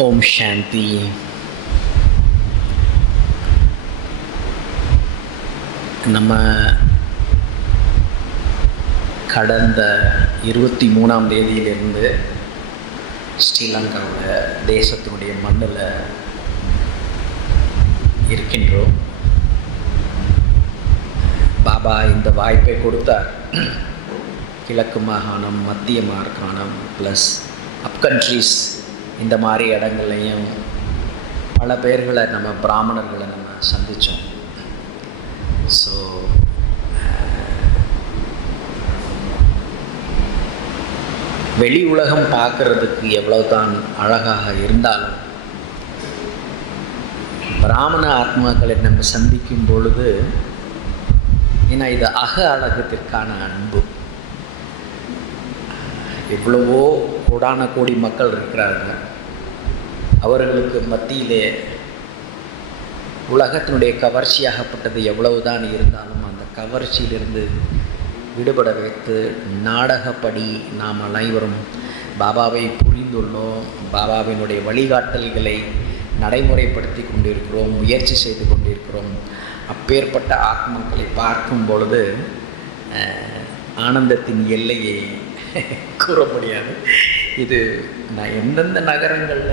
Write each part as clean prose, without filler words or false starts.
ஓம் சாந்தி. நம்ம கடந்த 23ஆம் தேதியிலிருந்து ஸ்ரீலங்காவில் தேசத்தினுடைய மண்ணில் இருக்கின்றோம். பாபா இந்த வாய்ப்பை கொடுத்தார். கிழக்கு மாகாணம், மத்திய மாகாணம் ப்ளஸ் அப்கண்ட்ரீஸ் இந்த மாதிரி இடங்கள்லையும் பல பேர்களை நம்ம பிராமணர்களை நம்ம சந்தித்தோம். ஸோ வெளி உலகம் பார்க்குறதுக்கு எவ்வளவு தான் அழகாக இருந்தாலும் பிராமண ஆத்மாக்களை நம்ம சந்திக்கும் பொழுது, ஏன்னா இது அழகத்திற்கான அன்பு. எவ்வளவோ கோடான கோடி மக்கள் இருக்கிறாங்க. அவர்களுக்கு மத்தியிலே உலகத்தினுடைய கவர்ச்சியாகப்பட்டது எவ்வளவுதான் இருந்தாலும் அந்த கவர்ச்சியிலிருந்து விடுபட வைத்து நாடகப்படி நாம் அனைவரும் பாபாவை புரிந்துள்ளோம். பாபாவினுடைய வழிகாட்டல்களை நடைமுறைப்படுத்தி கொண்டிருக்கிறோம், முயற்சி செய்து கொண்டிருக்கிறோம். அப்பேற்பட்ட ஆத்மாக்களை பார்க்கும் பொழுது ஆனந்தத்தின் எல்லையை கூற முடியாது. இது நான் எந்தெந்த நகரங்களில்,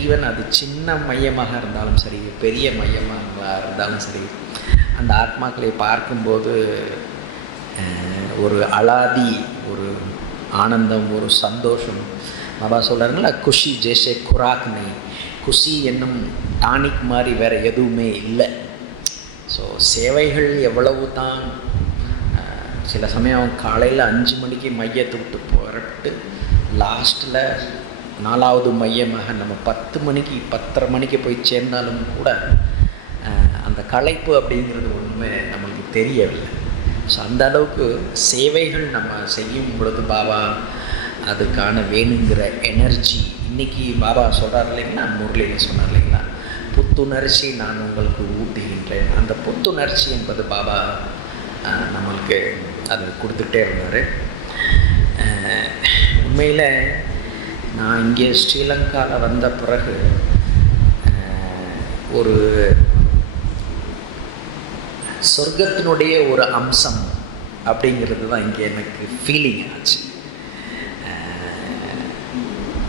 ஈவன் அது சின்ன மையமாக இருந்தாலும் சரி, பெரிய மையமாக இருந்தாலும் சரி, அந்த ஆத்மாக்களை பார்க்கும்போது ஒரு அலாதி ஒரு ஆனந்தம், ஒரு சந்தோஷம். பாபா சொல்கிறாங்களா, குஷி ஜெய்சே குராக் நை, குஷி என்னும் டானிக் மாதிரி வேறு எதுவுமே இல்லை. ஸோ சேவைகள் எவ்வளவு தான், சில சமயம் காலையில் 5 மணிக்கு மையத்தை விட்டு புறப்பட்டு லாஸ்ட்டில் 4வது மையமாக நம்ம 10 மணிக்கு 10:30 மணிக்கு போய் சேர்ந்தாலும் கூட அந்த களைப்பு அப்படிங்கிறது ஒன்றுமே நம்மளுக்கு தெரியவில்லை. ஸோ அந்த அளவுக்கு சேவைகள் நம்ம செய்யும் பொழுது பாபா அதுக்கான வேணுங்கிற எனர்ஜி, இன்றைக்கி பாபா சொல்கிறார் இல்லைங்களா, முரளியில் சொன்னார் இல்லைங்களா, புத்துணர்ச்சி நான் உங்களுக்கு ஊட்டுகின்றேன். அந்த புத்துணர்ச்சி என்பது பாபா நம்மளுக்கு அது கொடுத்துட்டே இருந்தார். உண்மையில் நான் இங்கே ஸ்ரீலங்காவில் வந்த பிறகு ஒரு சொர்க்கத்தினுடைய ஒரு அம்சம் அப்படிங்கிறது தான் இங்கே எனக்கு ஃபீலிங் ஆச்சு.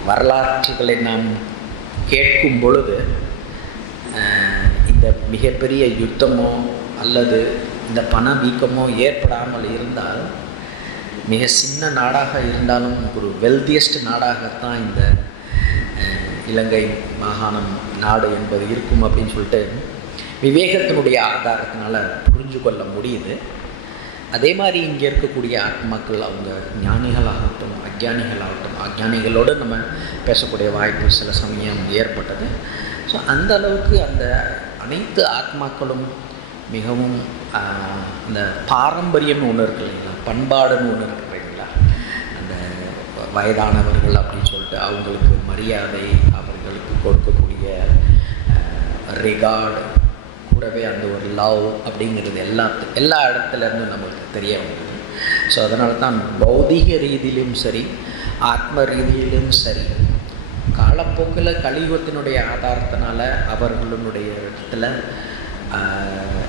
வரலாற்றுகளை நாம் கேட்கும் பொழுது இந்த மிகப்பெரிய யுத்தமோ அல்லது இந்த பணவீக்கமோ ஏற்படாமல் இருந்தால், மிக சின்ன நாடாக இருந்தாலும் ஒரு வெல்தியஸ்ட் நாடாகத்தான் இந்த இலங்கை மாகாணம் நாடு என்பது இருக்கும் அப்படின்னு சொல்லிட்டு விவேகத்தினுடைய ஆதாரத்தினால புரிஞ்சு கொள்ள முடியுது. அதே மாதிரி இங்கே இருக்கக்கூடிய ஆத்மாக்கள், அவங்க ஞானிகளாகட்டும் அஞ்ஞானிகளாகட்டும், அஞ்ஞானிகளோடு நம்ம பேசக்கூடிய வாய்ப்பு சில சமயம் ஏற்பட்டது. ஸோ அந்த அளவுக்கு அந்த அனைத்து ஆத்மாக்களும் மிகவும் அந்த பாரம்பரியம்னு ஒன்று இருக்கு இல்லைங்களா, பண்பாடுன்னு ஒன்று இருக்கு இல்லைங்களா, அந்த வயதானவர்கள் அப்படின்னு சொல்லிட்டு அவங்களுக்கு மரியாதை, அவர்களுக்கு கொடுக்கக்கூடிய ரிகார்டு, கூடவே அந்த ஒரு லவ் அப்படிங்கிறது எல்லா இடத்துலேருந்தும் நம்மளுக்கு தெரிய வந்தது. ஸோ அதனால தான் பௌதிக ரீதியிலும் சரி, ஆத்ம ரீதியிலும் சரி, காலப்போக்கில் கலியுகத்தினுடைய ஆதாரத்தினால அவர்களுடைய இடத்துல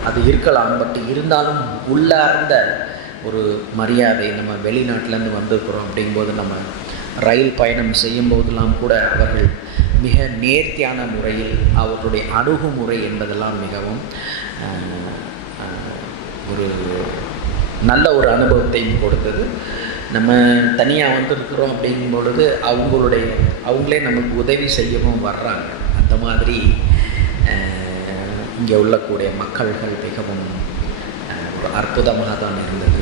அது இருக்கலாம். பட் இருந்தாலும் உள்ளார்ந்த ஒரு மரியாதை, நம்ம வெளிநாட்டிலேருந்து வந்திருக்கிறோம் அப்படிங்கும்போது நம்ம ரயில் பயணம் செய்யும்போதெல்லாம் கூட அவர்கள் மிக நேர்த்தியான முறையில் அவர்களுடைய அணுகுமுறை என்பதெல்லாம் மிகவும் ஒரு நல்ல ஒரு அனுபவத்தையும் கொடுத்தது. நம்ம தனியாக வந்திருக்கிறோம் அப்படிங்கும் பொழுது அவங்களே நமக்கு உதவி செய்யவும் வர்றாங்க. அந்த மாதிரி இங்கே உள்ளக்கூடிய மக்கள்கள் மிகவும் ஒரு அற்புதமாக தான் இருந்தது.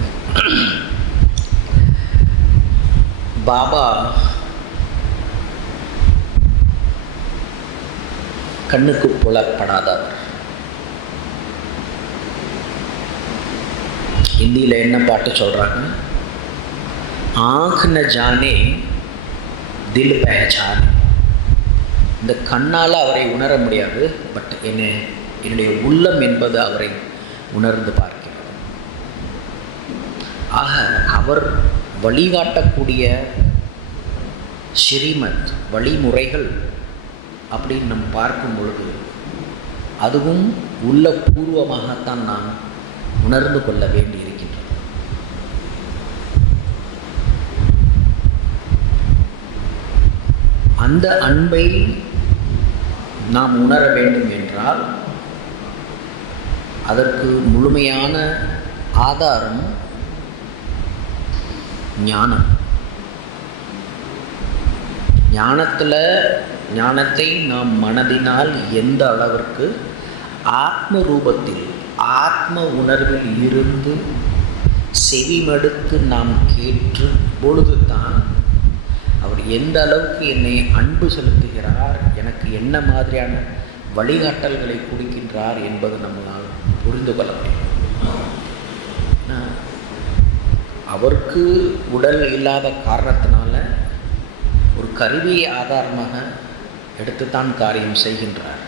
பாபா கண்ணுக்கு புலப்படாதவர். ஹிந்தியில் என்ன பாட்டு சொல்கிறாங்க, ஆँख न जाने दिल पहचाने. இந்த கண்ணால் அவரை உணர முடியாது, பட் என்னுடைய உள்ளம் என்பது அவரை உணர்ந்து பார்க்கிறது. ஆக அவர் வழிகாட்டக்கூடிய ஸ்ரீமத் வழிமுறைகள் அப்படின்னு நம்ம பார்க்கும் பொழுது அதுவும் உள்ளபூர்வமாகத்தான் நாம் உணர்ந்து கொள்ள வேண்டி இருக்கின்றது. அந்த அன்பை நாம் உணர வேண்டும் என்றால் அதற்கு முழுமையான ஆதாரம் ஞானம். ஞானத்தை நாம் மனதினால் எந்த அளவிற்கு ஆத்ம ரூபத்தில் ஆத்ம உணர்வில் இருந்து செவிமடுத்து நாம் கேட்டு பொழுது தான் அவர் எந்த அளவுக்கு என்னை அன்பு செலுத்துகிறார், எனக்கு என்ன மாதிரியான வழிகாட்டல்களை கொடுக்கின்றார் என்பது நம்மளால் புரிந்து கொள்ள முடியும். அவருக்கு உடல் இல்லாத காரணத்தினால ஒரு கருவியை ஆதாரமாக எடுத்துத்தான் காரியம் செய்கின்றார்.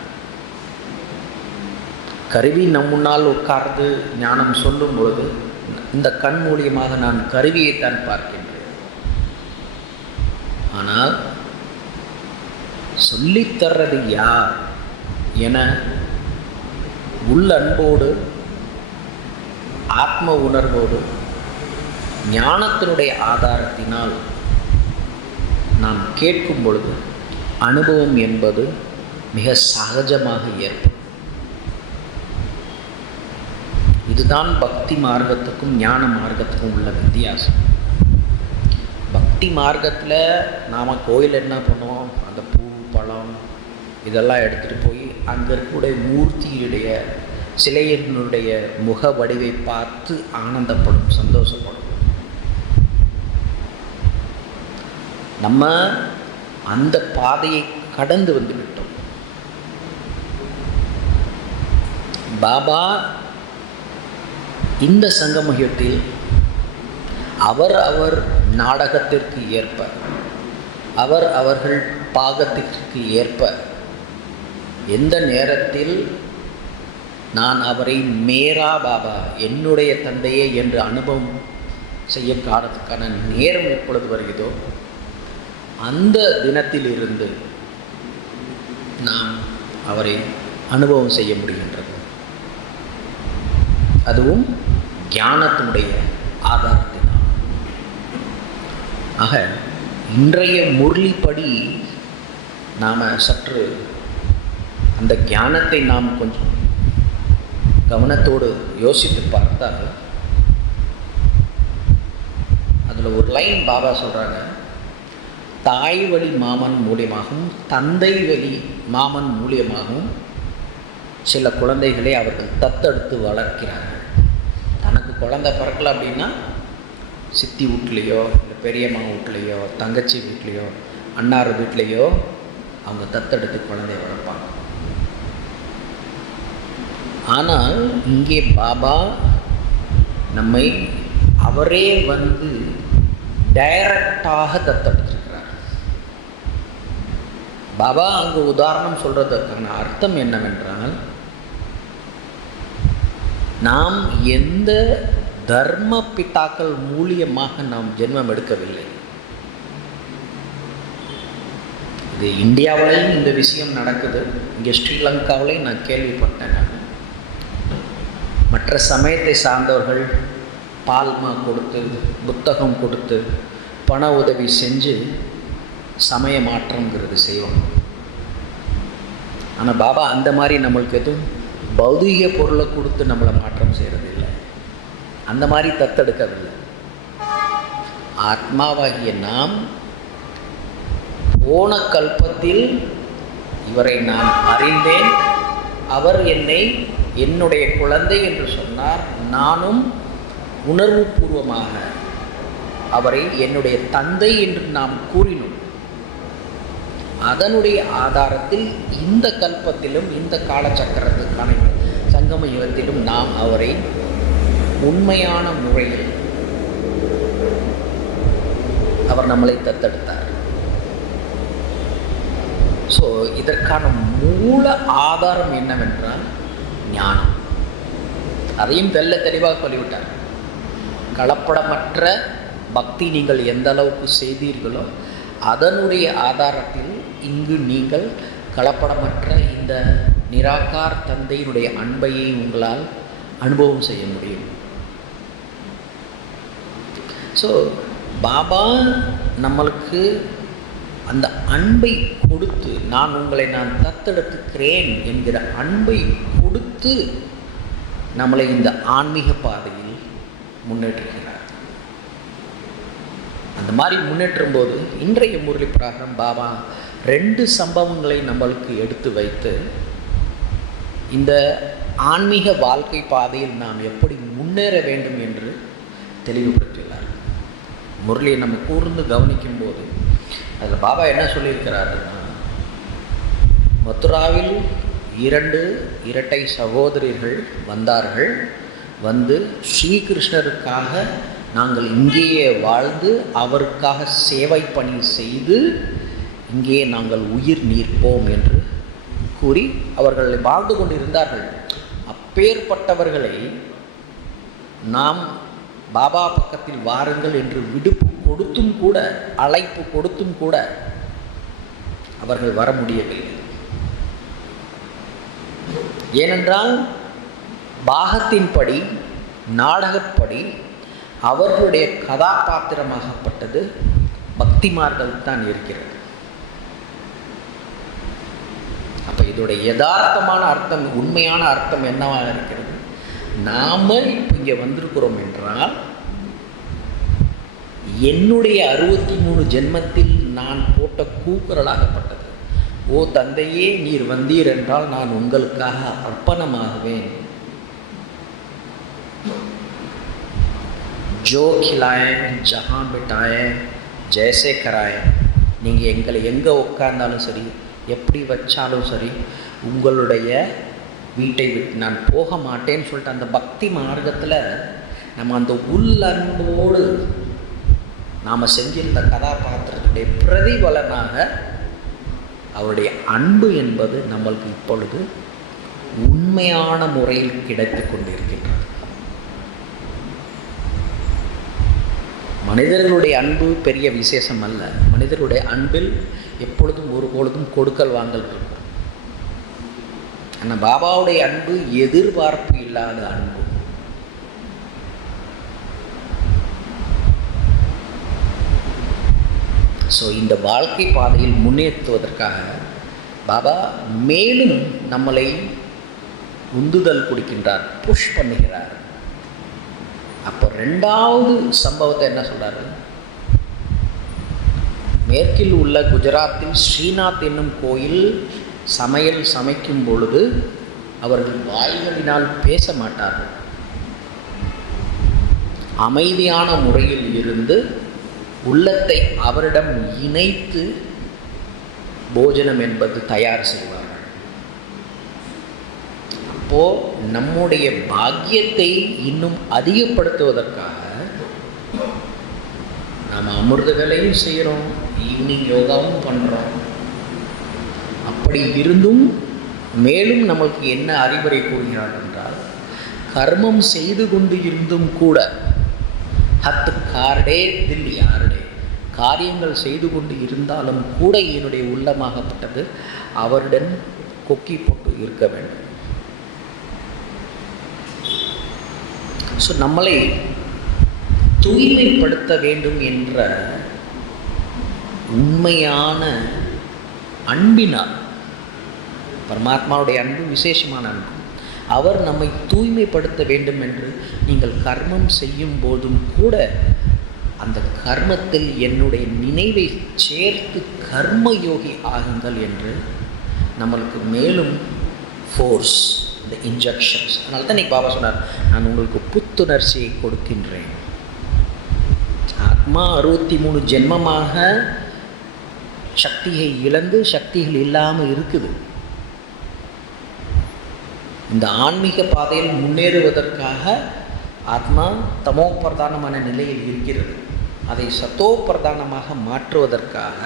கருவி நம் முன்னால் உட்கார்ந்து ஞானம் சொல்லும் பொழுது இந்த கண் மூலியமாக நான் கருவியைத்தான் பார்க்கின்றேன். ஆனால் சொல்லித்தர்றது யார் என உள்ளன்போடு ஆத்ம உணர்வோடு ஞானத்தினுடைய ஆதாரத்தினால் நாம் கேட்கும் பொழுது அனுபவம் என்பது மிக சகஜமாக ஏற்படும். இதுதான் பக்தி மார்க்கத்துக்கும் ஞான மார்க்கத்துக்கும் உள்ள வித்தியாசம். பக்தி மார்க்கத்தில் நாம் கோயில் என்ன பண்ணுவோம், அந்த பூ பழம் இதெல்லாம் எடுத்துகிட்டு போய் அங்கே இருக்கக்கூடிய மூர்த்தியுடைய சிலையினுடைய முக வடிவை பார்த்து ஆனந்தப்படும், சந்தோஷப்படும். நம்ம அந்த பாதையை கடந்து வந்து விட்டோம். பாபா இந்த சங்கமயுகத்தில் அவர் நாடகத்திற்கு ஏற்ப அவர்கள் பாகத்திற்கு ஏற்ப எந்த நேரத்தில் நான் அவரை மேரா பாபா என்னுடைய தந்தையே என்று அனுபவம் செய்ய காரணத்துக்கான நேரம் எப்பொழுது வருகிறதோ அந்த தினத்திலிருந்து நாம் அவரை அனுபவம் செய்ய முடிகின்றது. அதுவும் ஞானத்தினுடைய ஆதாரத்தினால். ஆக இன்றைய முரளிப்படி நாம் சற்று அந்த ஞானத்தை நாம் கொஞ்சம் கவனத்தோடு யோசித்து பார்த்தால் அதில் ஒரு லைன் பாபா சொல்கிறாங்க, தாய் வழி மாமன் மூலியமாகவும் தந்தை வழி மாமன் மூலியமாகவும் சில குழந்தைகளை அவர்கள் தத்தெடுத்து வளர்க்கிறார்கள். தனக்கு குழந்தை பிறக்கல அப்படின்னா சித்தி வீட்லேயோ இல்லை பெரியம்மா வீட்லேயோ தங்கச்சி வீட்லேயோ அன்னார் வீட்லேயோ அவங்க தத்தெடுத்து குழந்தைய வளர்ப்பாங்க. ஆனால் இங்கே பாபா நம்மை அவரே வந்து டைரக்டாக தத்தெடுத்திருக்கிறார். பாபா அங்கு உதாரணம் சொல்றதற்கான அர்த்தம் என்னவென்றால், நாம் எந்த தர்ம பிதாக்கள் மூலியமாக நாம் ஜென்மம் எடுக்கவில்லை. இது இந்தியாவிலையும் இந்த விஷயம் நடக்குது. இங்கே ஸ்ரீலங்காவிலையும் நான் கேள்விப்பட்டேன். மற்ற சமயத்தை சார்ந்தவர்கள் பால்மா கொடுத்து புத்தகம் கொடுத்து பண உதவி செஞ்சு சமய மாற்றங்கிறது செய்வாங்க. ஆனால் பாபா அந்த மாதிரி நம்மளுக்கு எதுவும் பௌதீக பொருளை கொடுத்து நம்மளை மாற்றம் செய்கிறது இல்லை, அந்த மாதிரி தத்தெடுக்கவில்லை. ஆத்மாவாகிய நாம் போன கல்பத்தில் இவரை நான் அறிந்தேன், அவர் என்னை என்னுடைய குழந்தை என்று சொன்னார். நானும் உணர்வு பூர்வமாக அவரை என்னுடைய தந்தை என்று நாம் கூறினோம். அதனுடைய ஆதாரத்தில் இந்த கல்பத்திலும் இந்த காலச்சக்கரத்துக்கான சங்கம யுகத்திலும் நாம் அவரை உண்மையான முறையில் அவர் நம்மளை தத்தெடுத்தார். ஸோ இதற்கான மூல ஆதாரம் என்னவென்றால் ஞானம். அதையும் தெல்ல தெளிவாக சொல்லிவிட்டார். கலப்படமற்ற பக்தி நீங்கள் எந்த அளவுக்கு செய்தீர்களோ அதனுடைய ஆதாரத்தில் இங்கு நீங்கள் கலப்படமற்ற இந்த நிராகார் தந்தையினுடைய அன்பையை உங்களால் அனுபவம் செய்ய முடியும். ஸோ பாபா நம்மளுக்கு அந்த அன்பை கொடுத்து, நான் உங்களை தத்தெடுத்துக்கிறேன் என்கிற அன்பை கொடுத்து நம்மளை இந்த ஆன்மீக பாதையில் முன்னேற்றுகிறார். அந்த மாதிரி முன்னேற்றும் போது இன்றைய முரளி பிரகாரம் பாபா 2 சம்பவங்களை நம்மளுக்கு எடுத்து வைத்து இந்த ஆன்மீக வாழ்க்கை பாதையில் நாம் எப்படி முன்னேற வேண்டும் என்று தெளிவுபடுத்தியுள்ளார். முரளியை நம்ம கூர்ந்து கவனிக்கும் போது அதில் பாபா என்ன சொல்லியிருக்கிறாருன்னா, மதுராவில் 2 இரட்டை சகோதரிகள் வந்தார்கள். வந்து ஸ்ரீகிருஷ்ணருக்காக நாங்கள் இங்கேயே வாழ்ந்து அவருக்காக சேவை பணி செய்து இங்கே நாங்கள் உயிர் நீர்ப்போம் என்று கூறி அவர்கள் வாழ்ந்து கொண்டிருந்தார்கள். அப்பேற்பட்டவர்களை நாம் பாபா பக்கத்தில் வாருங்கள் என்று விடுப்பு கொடுத்தும் கூட, அழைப்பு கொடுத்தும் கூட அவர்கள் வர முடியவில்லை. ஏனென்றால் பாகத்தின்படி, நாடகப்படி அவர்களுடைய கதாபாத்திரமாகப்பட்டது பக்திமார்கள் தான் இருக்கிறது. அப்போ இதோடைய யதார்த்தமான அர்த்தம், உண்மையான அர்த்தம் என்னவாக இருக்கிறது? நாம இப்போ இங்கே வந்திருக்கிறோம் என்றால் என்னுடைய 63 ஜென்மத்தில் நான் போட்ட கூக்குரலாகப்பட்டது, ஓ தந்தையே நீர் வந்தீர் என்றால் நான் உங்களுக்காக அர்ப்பணமாகுவேன். ஜோ கிலாயே ஜஹான் பிட்டாயே ஜெய்சே கராயே, நீங்கள் எங்களை எங்கே உட்கார்ந்தாலும் சரி, எப்படி வச்சாலும் சரி, உங்களுடைய வீட்டை விட்டு நான் போக மாட்டேன்னு சொல்லிட்டு அந்த பக்தி மார்க்கத்தில் நம்ம அந்த உள்ளன்போடு நாம் செஞ்சிருந்த கதாபாத்திரத்துடைய பிரதிபலனாக அவருடைய அன்பு என்பது நம்மளுக்கு இப்பொழுது உண்மையான முறையில் கிடைத்து கொண்டிருக்கின்றது. மனிதர்களுடைய அன்பு பெரிய விசேஷம் அல்ல. மனிதர்களுடைய அன்பில் எப்பொழுதும் ஒருபொழுதும் கொடுக்கல் வாங்கல் இருக்கும். ஆனால் பாபாவுடைய அன்பு எதிர்பார்ப்பு இல்லாத அன்பு. ஸோ இந்த வாழ்க்கை பாதையில் முன்னேற்றுவதற்காக பாபா மேலும் நம்மளை உந்துதல் கொடுக்கின்றார், புஷ் பண்ணுகிறார். அப்போ 2வது சம்பவத்தை என்ன சொல்றாரு? மேற்கில் உள்ள குஜராத்தில் ஸ்ரீநாத் என்னும் கோயில் சமையல் சமைக்கும் பொழுது அவர்கள் வாய்களினால் பேச மாட்டார்கள். அமைதியான முறையில் இருந்து உள்ளத்தை அவரிடம் இணைத்து போஜனம் என்பது தயார் செய்வார்கள். அப்போ நம்முடைய பாக்கியத்தை இன்னும் அதிகப்படுத்துவதற்காக நாம் அமிர்த வேலையும் செய்கிறோம், ஈவினிங் யோகாவும் பண்ணுறோம். அப்படி இருந்தும் மேலும் நமக்கு என்ன அறிவுரை கூறுகிறார் என்றால், கர்மம் செய்து கொண்டு இருந்தும் கூட ஹத்து கார்டே தில் யாருடே, காரியங்கள் செய்து கொண்டு இருந்தாலும் கூட என்னுடைய உள்ளமாகப்பட்டது அவருடன் கொக்கி போட்டு இருக்க வேண்டும். ஸோ நம்மளை தூய்மைப்படுத்த வேண்டும் என்ற உண்மையான அன்பினால், பரமாத்மாவுடைய அன்பு விசேஷமான அன்பு, அவர் நம்மை தூய்மைப்படுத்த வேண்டும் என்று நீங்கள் கர்மம் செய்யும் போதும் கூட அந்த கர்மத்தில் என்னுடைய நினைவை சேர்த்து கர்மயோகி ஆகுங்கள் என்று நம்மளுக்கு மேலும் ஃபோர்ஸ், இந்த இன்ஜெக்ஷன்ஸ். அதனால தான் இன்றைக்கி பாபா சொன்னார், நான் உங்களுக்கு புத்துணர்ச்சியை கொடுக்கின்றேன். ஆத்மா 63 ஜென்மமாக சக்தியை இழந்து சக்திகள் இல்லாமல் இருக்குது. இந்த ஆன்மீக பாதையில் முன்னேறுவதற்காக ஆத்மா தமோ பிரதானமான நிலையில் இருக்கிறது. அதை சத்தோ பிரதானமாக மாற்றுவதற்காக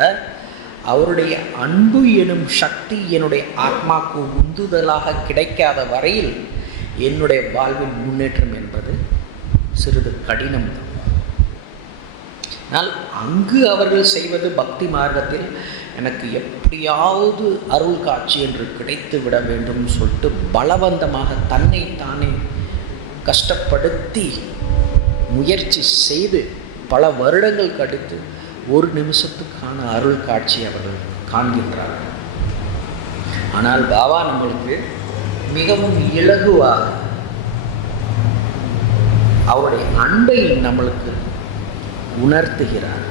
அவருடைய அன்பு எனும் சக்தி என்னுடைய ஆத்மாவுக்கு உந்துதலாக கிடைக்காத வரையில் என்னுடைய வாழ்வில் முன்னேற்றம் என்பது சிறிது கடினம் தான். ஆனால் அங்கு அவர்கள் செய்வது பக்தி மார்க்கத்தில் எனக்கு எப்படியாவது அருள் காட்சி என்று கிடைத்து விட வேண்டும் சொல்லிட்டு பலவந்தமாக தன்னை தானே கஷ்டப்படுத்தி முயற்சி செய்து பல வருடங்கள் கழித்து ஒரு நிமிஷத்துக்கான அருள் காட்சி அவர்கள் காண்கின்றார்கள். ஆனால் பாபா நம்மளுக்கு மிகவும் இலகுவாக அவருடைய அன்பை நம்மளுக்கு உணர்த்துகிறார்.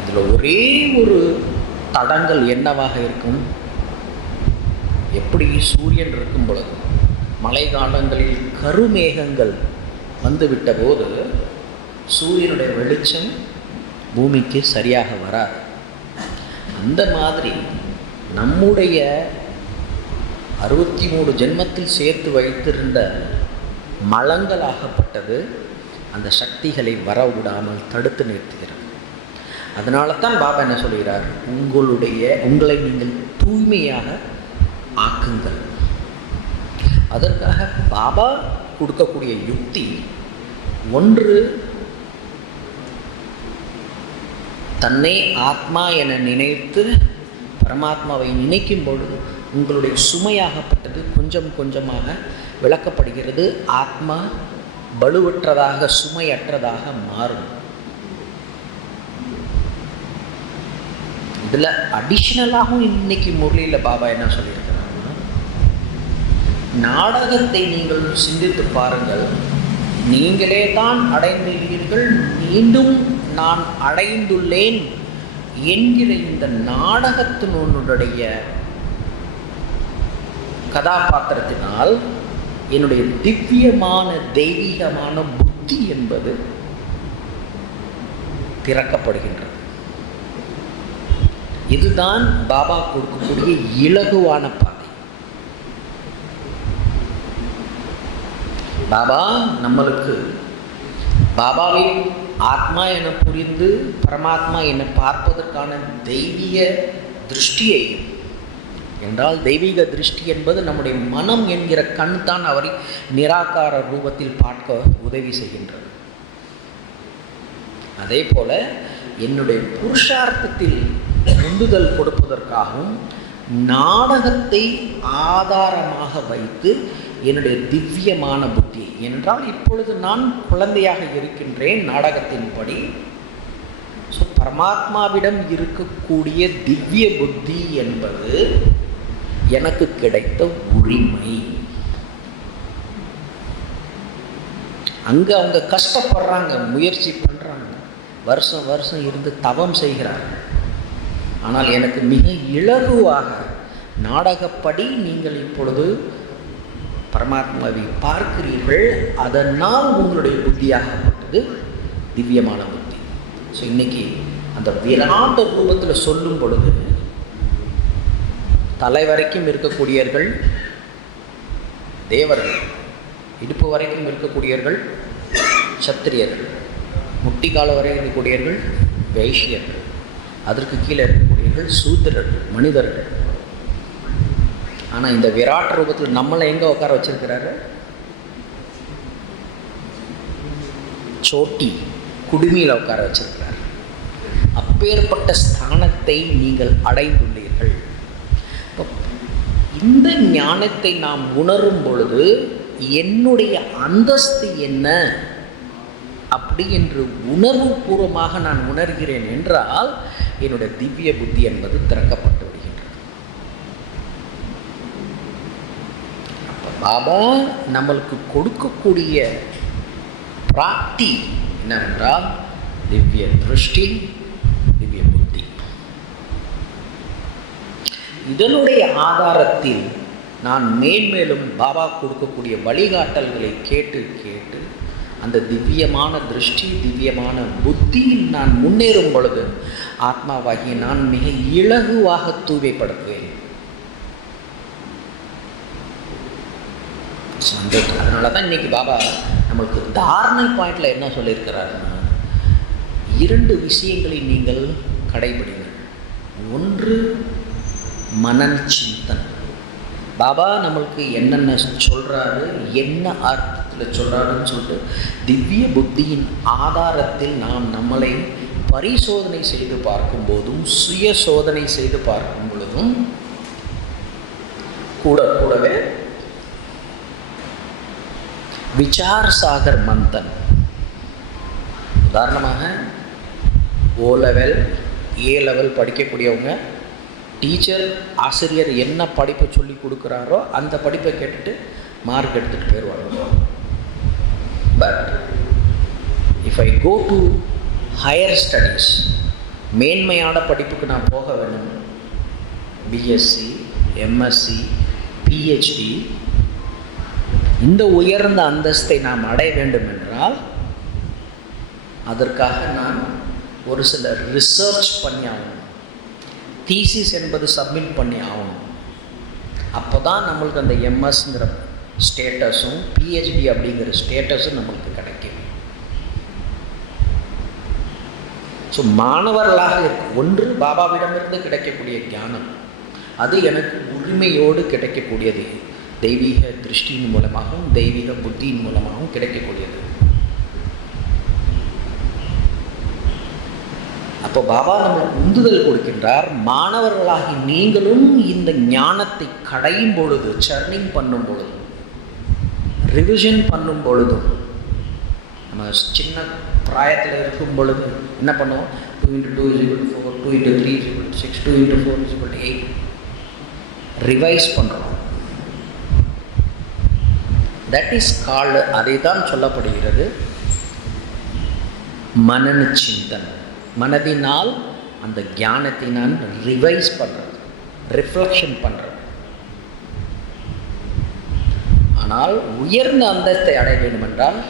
அதில் ஒரே ஒரு தடங்கள் என்னவாக இருக்கும்? எப்படி சூரியன் இருக்கும் பொழுது மழை காலங்களில் கருமேகங்கள் வந்துவிட்ட போது சூரியனுடைய வெளிச்சம் பூமிக்கு சரியாக வராது. அந்த மாதிரி நம்முடைய 63 ஜென்மத்தில் சேர்த்து வைத்திருந்த மலங்களாகப்பட்டது அந்த சக்திகளை வரவிடாமல் தடுத்து நிறுத்துகிறது. அதனால தான் பாபா என்ன சொல்கிறார்? உங்களை நீங்கள் தூய்மையாக ஆக்குங்கள். அதற்காக பாபா கொடுக்கக்கூடிய யுக்தி ஒன்று, தன்னை ஆத்மா என நினைத்து பரமாத்மாவை நினைக்கும் பொழுது உங்களுடைய சுமையாகப்பட்டது கொஞ்சம் கொஞ்சமாக விளக்கப்படுகிறது. ஆத்மா பலுவற்றதாக சுமையற்றதாக மாறும். இதில் அடிஷ்னலாகவும் இன்னைக்கு முரளியில் பாபா என்ன சொல்லியிருக்கிறாங்கன்னா, நாடகத்தை நீங்கள் சிந்தித்து பாருங்கள். நீங்களே தான் அடைந்துள்ளீர்கள், மீண்டும் நான் அடைந்துள்ளேன் என்கிற இந்த நாடகத்தினுடைய கதாபாத்திரத்தினால் என்னுடைய திவ்யமான தெய்வீகமான புத்தி என்பது திறக்கப்படுகின்றது. இதுதான் பாபா கொடுக்கக்கூடிய இலகுவான பாதை. பாபா நம்மளுக்கு பாபாவை ஆத்மா என புரிந்து பரமாத்மா என பார்ப்பதற்கான தெய்வீக திருஷ்டியை, என்றால் தெய்வீக திருஷ்டி என்பது நம்முடைய மனம் என்கிற கண் தான் அவரை நிராகார ரூபத்தில் பார்க்க உதவி செய்கின்றது. அதே போல என்னுடைய புருஷார்த்தத்தில் உந்துதல் கொடுப்பதற்காகவும் நாடகத்தை ஆதாரமாக வைத்து என்னுடைய திவ்யமான புத்தி, என்றால் இப்பொழுது நான் குழந்தையாக இருக்கின்றேன் நாடகத்தின்படி. ஸோ பரமாத்மாவிடம் இருக்கக்கூடிய திவ்ய புத்தி என்பது எனக்கு கிடைத்த உரிமை. அங்கே அவங்க கஷ்டப்படுறாங்க, முயற்சி பண்ணுறாங்க, வருஷம் வருஷம் இருந்து தவம் செய்கிறாங்க. ஆனால் எனக்கு மிக இலகுவாக நாடகப்படி நீங்கள் இப்பொழுது பரமாத்மாவை பார்க்கிறீர்கள், அதனால் உங்களுடைய புத்தியாகப்பட்டது திவ்யமான புத்தி. ஸோ இன்னைக்கு அந்த விராட்ட ரூபத்தில் சொல்லும் பொழுது தலை வரைக்கும் இருக்கக்கூடியவர்கள் தேவர்கள், இடுப்பு வரைக்கும் இருக்கக்கூடியவர்கள் சத்திரியர்கள், முட்டிக்கால வரை இருக்கக்கூடியவர்கள் வைஷ்யர்கள், அதற்கு கீழே இருக்கக்கூடியவர்கள் சூத்திரர்கள், மனிதர்கள். ஆனால் இந்த விராட் ரூபத்தில் நம்மளை எங்கே உட்கார வச்சிருக்கிறாரு? சோட்டி குடுமியில் உட்கார வச்சிருக்கிறார். அப்பேற்பட்ட ஸ்தானத்தை நீங்கள் அடைந்துள்ளீர்கள். இந்த ஞானத்தை நாம் உணரும் பொழுது என்னுடைய அந்தஸ்து என்ன அப்படி என்று உணர்வு பூர்வமாக நான் உணர்கிறேன் என்றால் என்னுடைய திவ்ய புத்தி என்பது திறக்கப்பட்டு விடுகின்றது. பாபா நம்மளுக்கு கொடுக்கக்கூடிய பிராப்தி என்னவென்றால் திவ்ய திருஷ்டி, திவ்ய புத்தி. இதனுடைய ஆதாரத்தில் நான் மேன்மேலும் பாபா கொடுக்கக்கூடிய வழிகாட்டல்களை கேட்டு கேட்டு அந்த திவ்யமான திருஷ்டி, திவ்யமான புத்தியில் நான் முன்னேறும் பொழுது ஆத்மாவாகிய நான் மிக இலகுவாக தூய்மைப்படுத்துவேன். அதனால தான் இன்னைக்கு பாபா நம்மளுக்கு தாரணை பாயிண்ட்ல என்ன சொல்லியிருக்கிறாருன்னா, 2 விஷயங்களை நீங்கள் கடைபிடிங்கள். ஒன்று மனன் சிந்தன். பாபா நம்மளுக்கு என்னென்ன சொல்கிறாரு, என்ன அர்த்தத்தில் சொல்கிறாருன்னு சொல்லிட்டு திவ்ய புத்தியின் ஆதாரத்தில் நாம் நம்மளை பரிசோதனை செய்து பார்க்கும்போதும் சுய சோதனை செய்து பார்க்கும் பொழுதும் கூடவே விசார் சாகர் மந்தன். உதாரணமாக ஓ லெவல் ஏ லெவல் படிக்கக்கூடியவங்க டீச்சர் ஆசிரியர் என்ன படிப்பை சொல்லி கொடுக்குறாரோ அந்த படிப்பை கேட்டுட்டு மார்க் எடுத்துகிட்டு போயிடுவாங்க. But if I go to higher studies, மேன்மையான படிப்புக்கு நான் போக வேணும், பிஎஸ்சி, எம்எஸ்சி, பிஹெச்டி, இந்த உயர்ந்த அந்தஸ்தை நாம் அடைய வேண்டும் என்றால் அதற்காக நான் ஒரு சில ரிசர்ச் பண்ணி ஆகணும், தீசிஸ் என்பது சப்மிட் பண்ணி ஆகணும். அப்போ தான் நம்மளுக்கு அந்த எம்எஸ்ங்கிற ஸ்டேட்டஸும் பிஹெச்டி அப்படிங்கிற ஸ்டேட்டஸும் நம்மளுக்கு கிடைக்கும். ஸோ மாணவர்களாக ஒன்று பாபாவிடமிருந்து கிடைக்கக்கூடிய ஞானம், அது எனக்கு உரிமையோடு கிடைக்கக்கூடியது, தெய்வீக திருஷ்டியின் மூலமாகவும் தெய்வீக புத்தியின் மூலமாகவும் கிடைக்கக்கூடியது. அப்போ பாபா நம்மளுக்கு உந்துதல் கொடுக்கின்றார். மாணவர்களாகி நீங்களும் இந்த ஞானத்தை கடையும் பொழுது, சர்னிங் பண்ணும் பொழுது, ரிவிஷன் பண்ணும் பொழுதும், நம்ம சின்ன பிராயத்தில் இருக்கும் பொழுது என்ன பண்ணுவோம், 2 × 2 = 4, 2 × 3 = 6, 2 × 4 = 8 ரிவைஸ் பண்ணுறோம். தட் இஸ் கால்டு, அதை தான் சொல்லப்படுகிறது மனன சிந்தன். மனதினால் அந்த ஞானத்தை நான் ரிவைஸ் பண்ணுறது, ரிஃப்ளெக்ஷன் பண்ணுறது. ஆனால் உயர்ந்த அந்தஸ்தை அடைய வேண்டும் என்றால்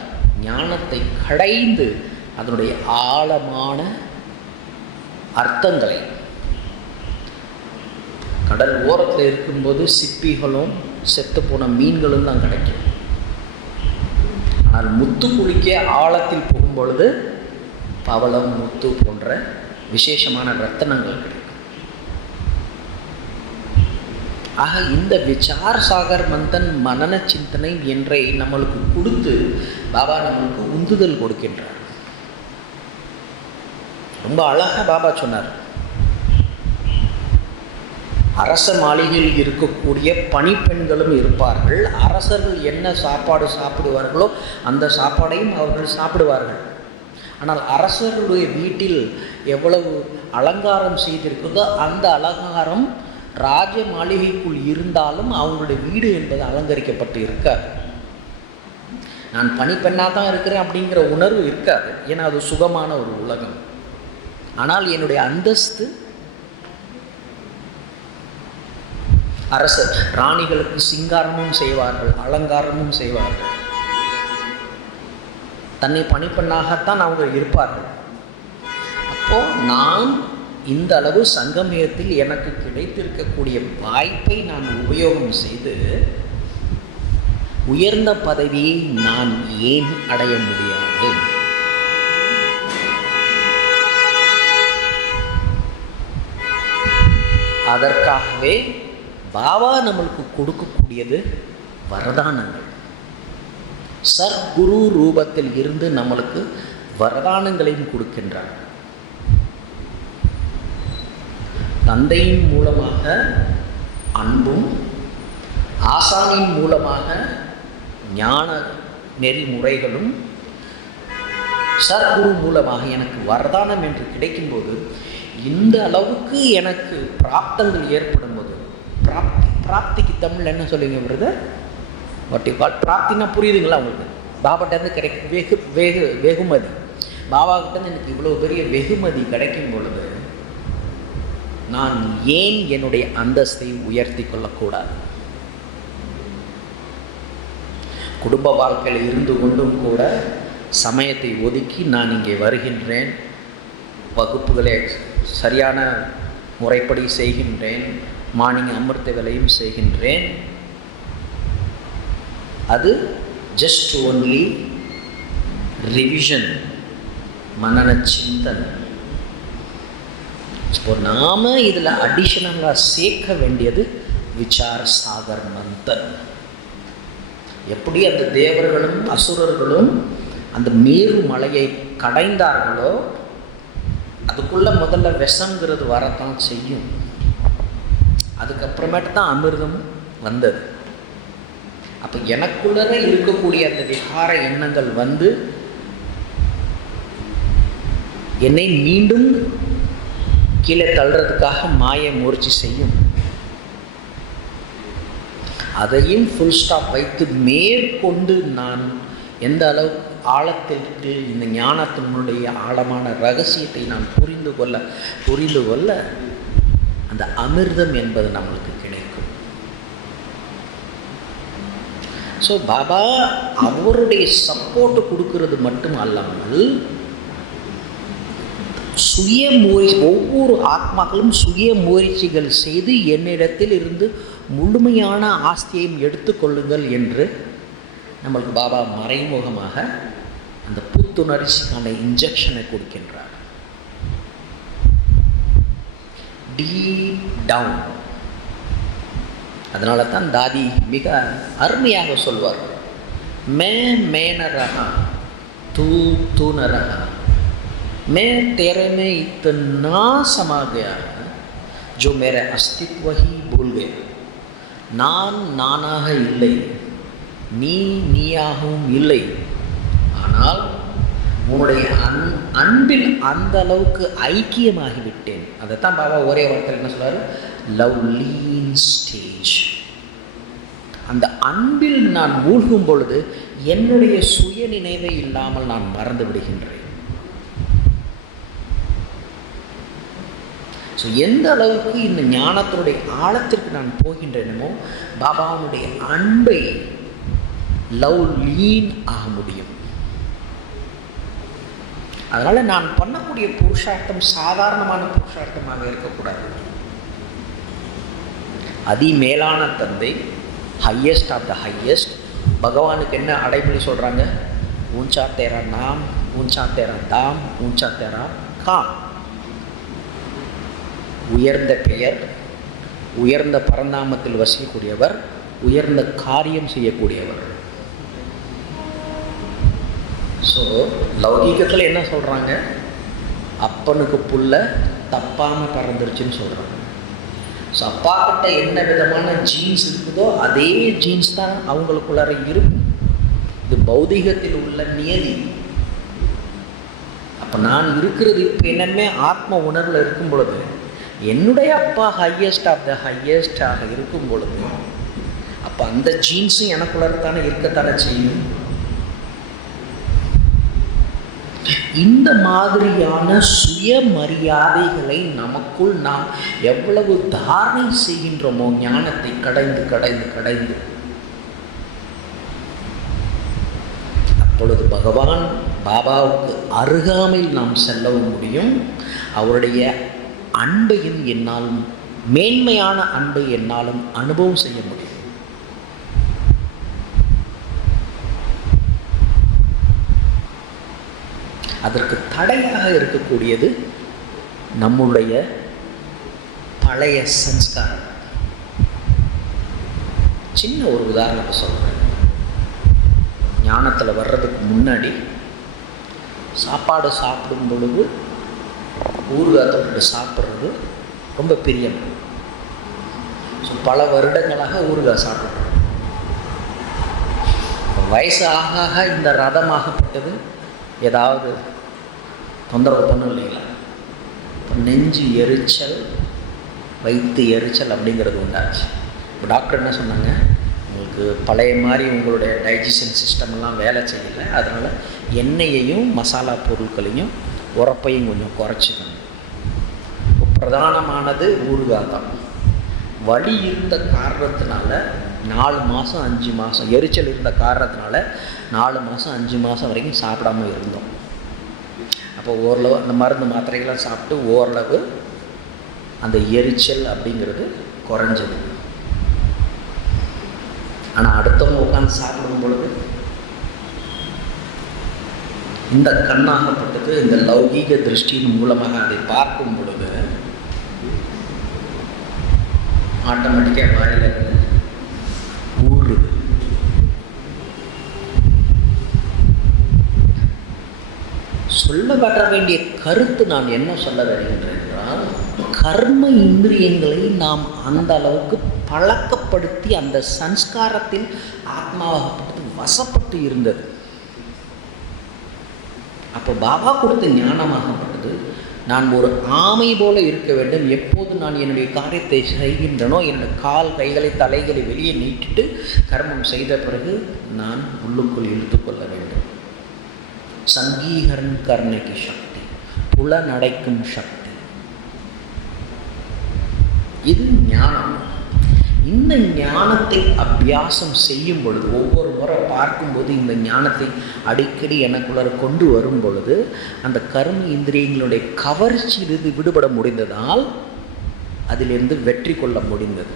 ஞானத்தை கடைந்து அதனுடைய ஆழமான அர்த்தங்களை, கடல் ஓரத்தில் இருக்கும்போது சிப்பிகளும் செத்து போன மீன்களும் தான் கிடைக்கும். ஆனால் முத்து குளிக்க ஆழத்தில் போகும் பொழுது பவளம், முத்து போன்ற விசேஷமான ரத்தனங்கள் கிடைக்கும். ஆக இந்த விசார் சாகர் மந்தன் மனன சிந்தனை என்றை நம்மளுக்கு கொடுத்து பாபா நம்மளுக்கு உந்துதல் கொடுக்கின்றார். ரொம்ப அழகாக பாபா சொன்னார், அரச மாளிகையில் இருக்கக்கூடிய பணிப்பெண்களும் இருப்பார்கள். அரசர்கள் என்ன சாப்பாடு சாப்பிடுவார்களோ அந்த சாப்பாடையும் அவர்கள் சாப்பிடுவார்கள். ஆனால் அரசர்களுடைய வீட்டில் எவ்வளவு அலங்காரம் செய்திருக்கிறதோ அந்த அலங்காரம் ராஜ மாளிகைக்குள் இருந்தாலும் அவங்களுடைய வீடு என்பது அலங்கரிக்கப்பட்டு இருக்காது. நான் பணிப்பெண்ணாக தான் இருக்கிறேன் அப்படிங்கிற உணர்வு இருக்காது, ஏன்னா அது சுகமான ஒரு உலகம். ஆனால் என்னுடைய அந்தஸ்து, அரசர் ராணிகளுக்கு சிங்காரமும் செய்வார்கள், அலங்காரமும் செய்வார்கள். தன்னை பணிப்பெண்ணாகத்தான் அவங்க இருப்பார்கள். அப்போது நான் இந்த அளவு சங்கமயத்தில் எனக்கு கிடைத்திருக்கக்கூடிய வாய்ப்பை நான் உபயோகம் செய்து உயர்ந்த பதவியை நான் ஏன் அடைய முடியாது? அதற்காகவே பாபா நம்மளுக்கு கொடுக்கக்கூடியது வரதானங்கள். சர்க்குரு ரூபத்தில் இருந்து நம்மளுக்கு வரதானங்களையும் கொடுக்கின்றார். தந்தையின் மூலமாக அன்பும், ஆசானின் மூலமாக ஞான நெறிமுறைகளும், சர்க்குரு மூலமாக எனக்கு வரதானம் என்று கிடைக்கும்போது, இந்த அளவுக்கு எனக்கு பிராப்தங்கள் ஏற்படும் போது, பிராப்திக்கு தமிழ் என்ன சொல்லுங்க பிரதர்? வாட் யூ கால் பிராப்தினா புரியுதுங்களா உங்களுக்கு? பாபாட்டேருந்து கிடைக்கும் வெகுமதி. பாபாக்கிட்டேருந்து எனக்கு இவ்வளோ பெரிய வெகுமதி கிடைக்கும் பொழுது நான் ஏன் என்னுடைய அந்தஸ்தை உயர்த்தி கொள்ளக்கூடாது? குடும்ப வாழ்க்கையில் இருந்து கொண்டும் கூட சமயத்தை ஒதுக்கி நான் இங்கே வருகின்றேன், வகுப்புகளை சரியான முறைப்படி செய்கின்றேன், மார்னிங் அமிர்த வேலையும் செய்கின்றேன். அது ஜஸ்ட் ஓன்லி ரிவிஷன், மனன சிந்தனை. இப்போ நாம் இதில் அடிஷனலாக சேர்க்க வேண்டியது விசார் சாகர் மந்தன். எப்படி அந்த தேவர்களும் அசுரர்களும் அந்த மேரு மலையை கடைந்தார்களோ அதுக்குள்ளே முதல்ல விஷங்கிறது வரத்தான் செய்யும். அதுக்கப்புறமேட்டு தான் அமிர்தம் வந்தது. அப்போ எனக்குள்ளே இருக்கக்கூடிய அந்த விகார எண்ணங்கள் வந்து என்னை மீண்டும் கீழே தள்ளுறதுக்காக மாய முயற்சி செய்யும். அதையும் ஃபுல் ஸ்டாப் வைத்து மேற்கொண்டு நான் எந்த அளவு ஆழத்திற்கு இந்த ஞானத்தினுடைய ஆழமான ரகசியத்தை நான் புரிந்து கொள்ள அந்த அமிர்தம் என்பது நம்மளுக்கு கிடைக்கும். ஸோ பாபா அவருடைய சப்போர்ட் கொடுக்கறது மட்டும் அல்லாமல் ஒவ்வொரு ஆத்மாக்களும் சுய முயற்சிகள் செய்து என்னிடத்தில் இருந்து முழுமையான ஆஸ்தியையும் எடுத்துக்கொள்ளுங்கள் என்று நம்மளுக்கு பாபா மறைமுகமாக அந்த புத்துணர்ச்சிக்கான இன்ஜெக்ஷனை கொடுக்கின்றார். Deep down. அதனால தான் தாதி மிக அருமையாக சொல்வார், मैं न रहा तू न रहा, मैं तेरे में इतना समा गया जो मेरा अस्तित्व ही भूल गया. நான் நானாக இல்லை, நீ நீயாகவும் இல்லை, ஆனால் உன்னுடைய அன்பில் அந்த அளவுக்கு ஐக்கியமாகிவிட்டேன். அதைத்தான் பாபா ஒரே வார்த்தையில் என்ன சொல்றாரு, லவ் லீன் ஸ்டேஜ். அந்த அன்பில் நான் மூழ்கும் பொழுது என்னுடைய சுய நினைவை இல்லாமல் நான் மறந்து விடுகின்றேன். ஸோ எந்த அளவுக்கு இந்த ஞானத்தினுடைய ஆழத்திற்கு நான் போகின்றேனோ பாபாவுடைய அன்பை லவ் லீன் ஆக முடியும். அதனால் நான் பண்ணக்கூடிய புருஷார்த்தம் சாதாரணமான புருஷார்த்தமாக இருக்கக்கூடாது. அதி மேலான தந்தை, ஹையஸ்ட் ஆஃப் த ஹையஸ்ட். பகவானுக்கு என்ன அடைமொழி சொல்கிறாங்க, ஊஞ்சா தேரா நாம், ஊஞ்சா தேரா தாம், ஊஞ்சா தேரா காம். உயர்ந்த பெயர், உயர்ந்த பரந்தாமத்தில் வசிக்கக்கூடியவர், உயர்ந்த காரியம் செய்யக்கூடியவர். ஸோ லௌகீகத்தில் என்ன சொல்கிறாங்க, அப்பனுக்கு புல்ல தப்பாமல் பறந்துருச்சுன்னு சொல்கிறாங்க. ஸோ அப்பா கிட்ட என்ன விதமான ஜீன்ஸ் இருக்குதோ அதே ஜீன்ஸ் தான் அவங்களுக்குள்ளார இருக்கும். இது பௌதிகத்தில் உள்ள நியதி. அப்போ நான் இருக்கிறது இப்போ என்னமே ஆத்ம உணர்வில் இருக்கும் பொழுது என்னுடைய அப்பா ஹையஸ்ட் ஆஃப் த ஹையஸ்டாக இருக்கும் பொழுது அப்போ அந்த ஜீன்ஸும் எனக்குள்ளத்தானே இருக்கத்தானே செய்யும். இந்த மாதிரியான சுயமரியாதைகளை நமக்குள் நாம் எவ்வளவு தாரணை செய்கின்றோமோ, ஞானத்தை கடைந்து கடைந்து கடைந்து, அப்பொழுது பகவான் பாபாவுக்கு அருகாமையில் நாம் செல்லவும் முடியும். அவருடைய அன்பையும் என்னாலும், மேன்மையான அன்பை என்னாலும் அனுபவம் செய்ய முடியும். அதற்கு தடையாக இருக்கக்கூடியது நம்முடைய பழைய சன்ஸ்காரம். சின்ன ஒரு உதாரணத்தை சொல்கிறேன். ஞானத்தில் வர்றதுக்கு முன்னாடி சாப்பாடு சாப்பிடும் பொழுது ஊறுகாய் தொட்டு சாப்பிட்றது ரொம்ப பிரியம். ஸோ பல வருடங்களாக ஊறுகாய் சாப்பிட்றோம். வயசு ஆக ஆக இந்த ரதமாகப்பட்டது ஏதாவது தொந்தரவு பண்ணும் இல்லைங்களா. இப்போ நெஞ்சு எரிச்சல், வயிற்று எரிச்சல் அப்படிங்கிறது உண்டாச்சு. இப்போ டாக்டர் என்ன சொன்னாங்க, உங்களுக்கு பழைய மாதிரி உங்களுடைய டைஜஷன் சிஸ்டமெல்லாம் வேலை செய்யலை, அதனால் எண்ணெயையும் மசாலா பொருட்களையும் உரப்பையும் கொஞ்சம் குறைச்சிக்கணும். இப்போ பிரதானமானது ஊறுகாய் தான். வலி இருந்த காரணத்தினால 4 மாதம் 5 மாதம் எரிச்சல் இருந்த காரணத்தினால 4 மாதம் 5 மாதம் வரைக்கும் சாப்பிடாமல் இருந்தோம். அப்போ ஓரளவு அந்த மருந்து மாத்திரைகள்லாம் சாப்பிட்டு ஓரளவு அந்த எரிச்சல் அப்படிங்கிறது குறைஞ்சது. ஆனால் அடுத்தவங்க உட்காந்து சாப்பிடும் பொழுது இந்த கண்ணாகப்பட்டது இந்த லௌகீக திருஷ்டியின் மூலமாக அதை பார்க்கும் பொழுது ஆட்டோமேட்டிக்காக வாயில ஊறுது. ஸோ சொல்ல வர வேண்டிய கருத்து நான் என்ன சொல்ல வருகின்றேன் என்றால், கர்ம இந்திரியங்களை நாம் அந்த அளவுக்கு பழக்கப்படுத்தி அந்த சன்ஸ்காரத்தில் ஆத்மாவாகப்பட்டது வசப்பட்டு இருந்தது. அப்போ பாபா கொடுத்த ஞானமாகப்பட்டது, நான் ஒரு ஆமை போல இருக்க வேண்டும். எப்போது நான் என்னுடைய காரியத்தை செய்கின்றனோ, என்னுடைய கால் கைகளை தலைகளை வெளியே நீட்டிட்டு கர்மம் செய்த பிறகு நான் உள்ளுக்குள் இழுத்துக்கொள்ள வேண்டும். சங்கீகரன் கர்ணைக்கு சக்தி, புலனடைக்கும் சக்தி, இது ஞானம். இந்த ஞானத்தை அபியாசம் செய்யும் பொழுது, ஒவ்வொரு முறை பார்க்கும்போது இந்த ஞானத்தை அடிக்கடி எனக்குள்ளார கொண்டு வரும் பொழுது, அந்த கர்ம இந்திரியங்களுடைய கவர்ச்சியிலிருந்து விடுபட முடிந்ததால் அதிலிருந்து வெற்றி கொள்ள முடிந்தது.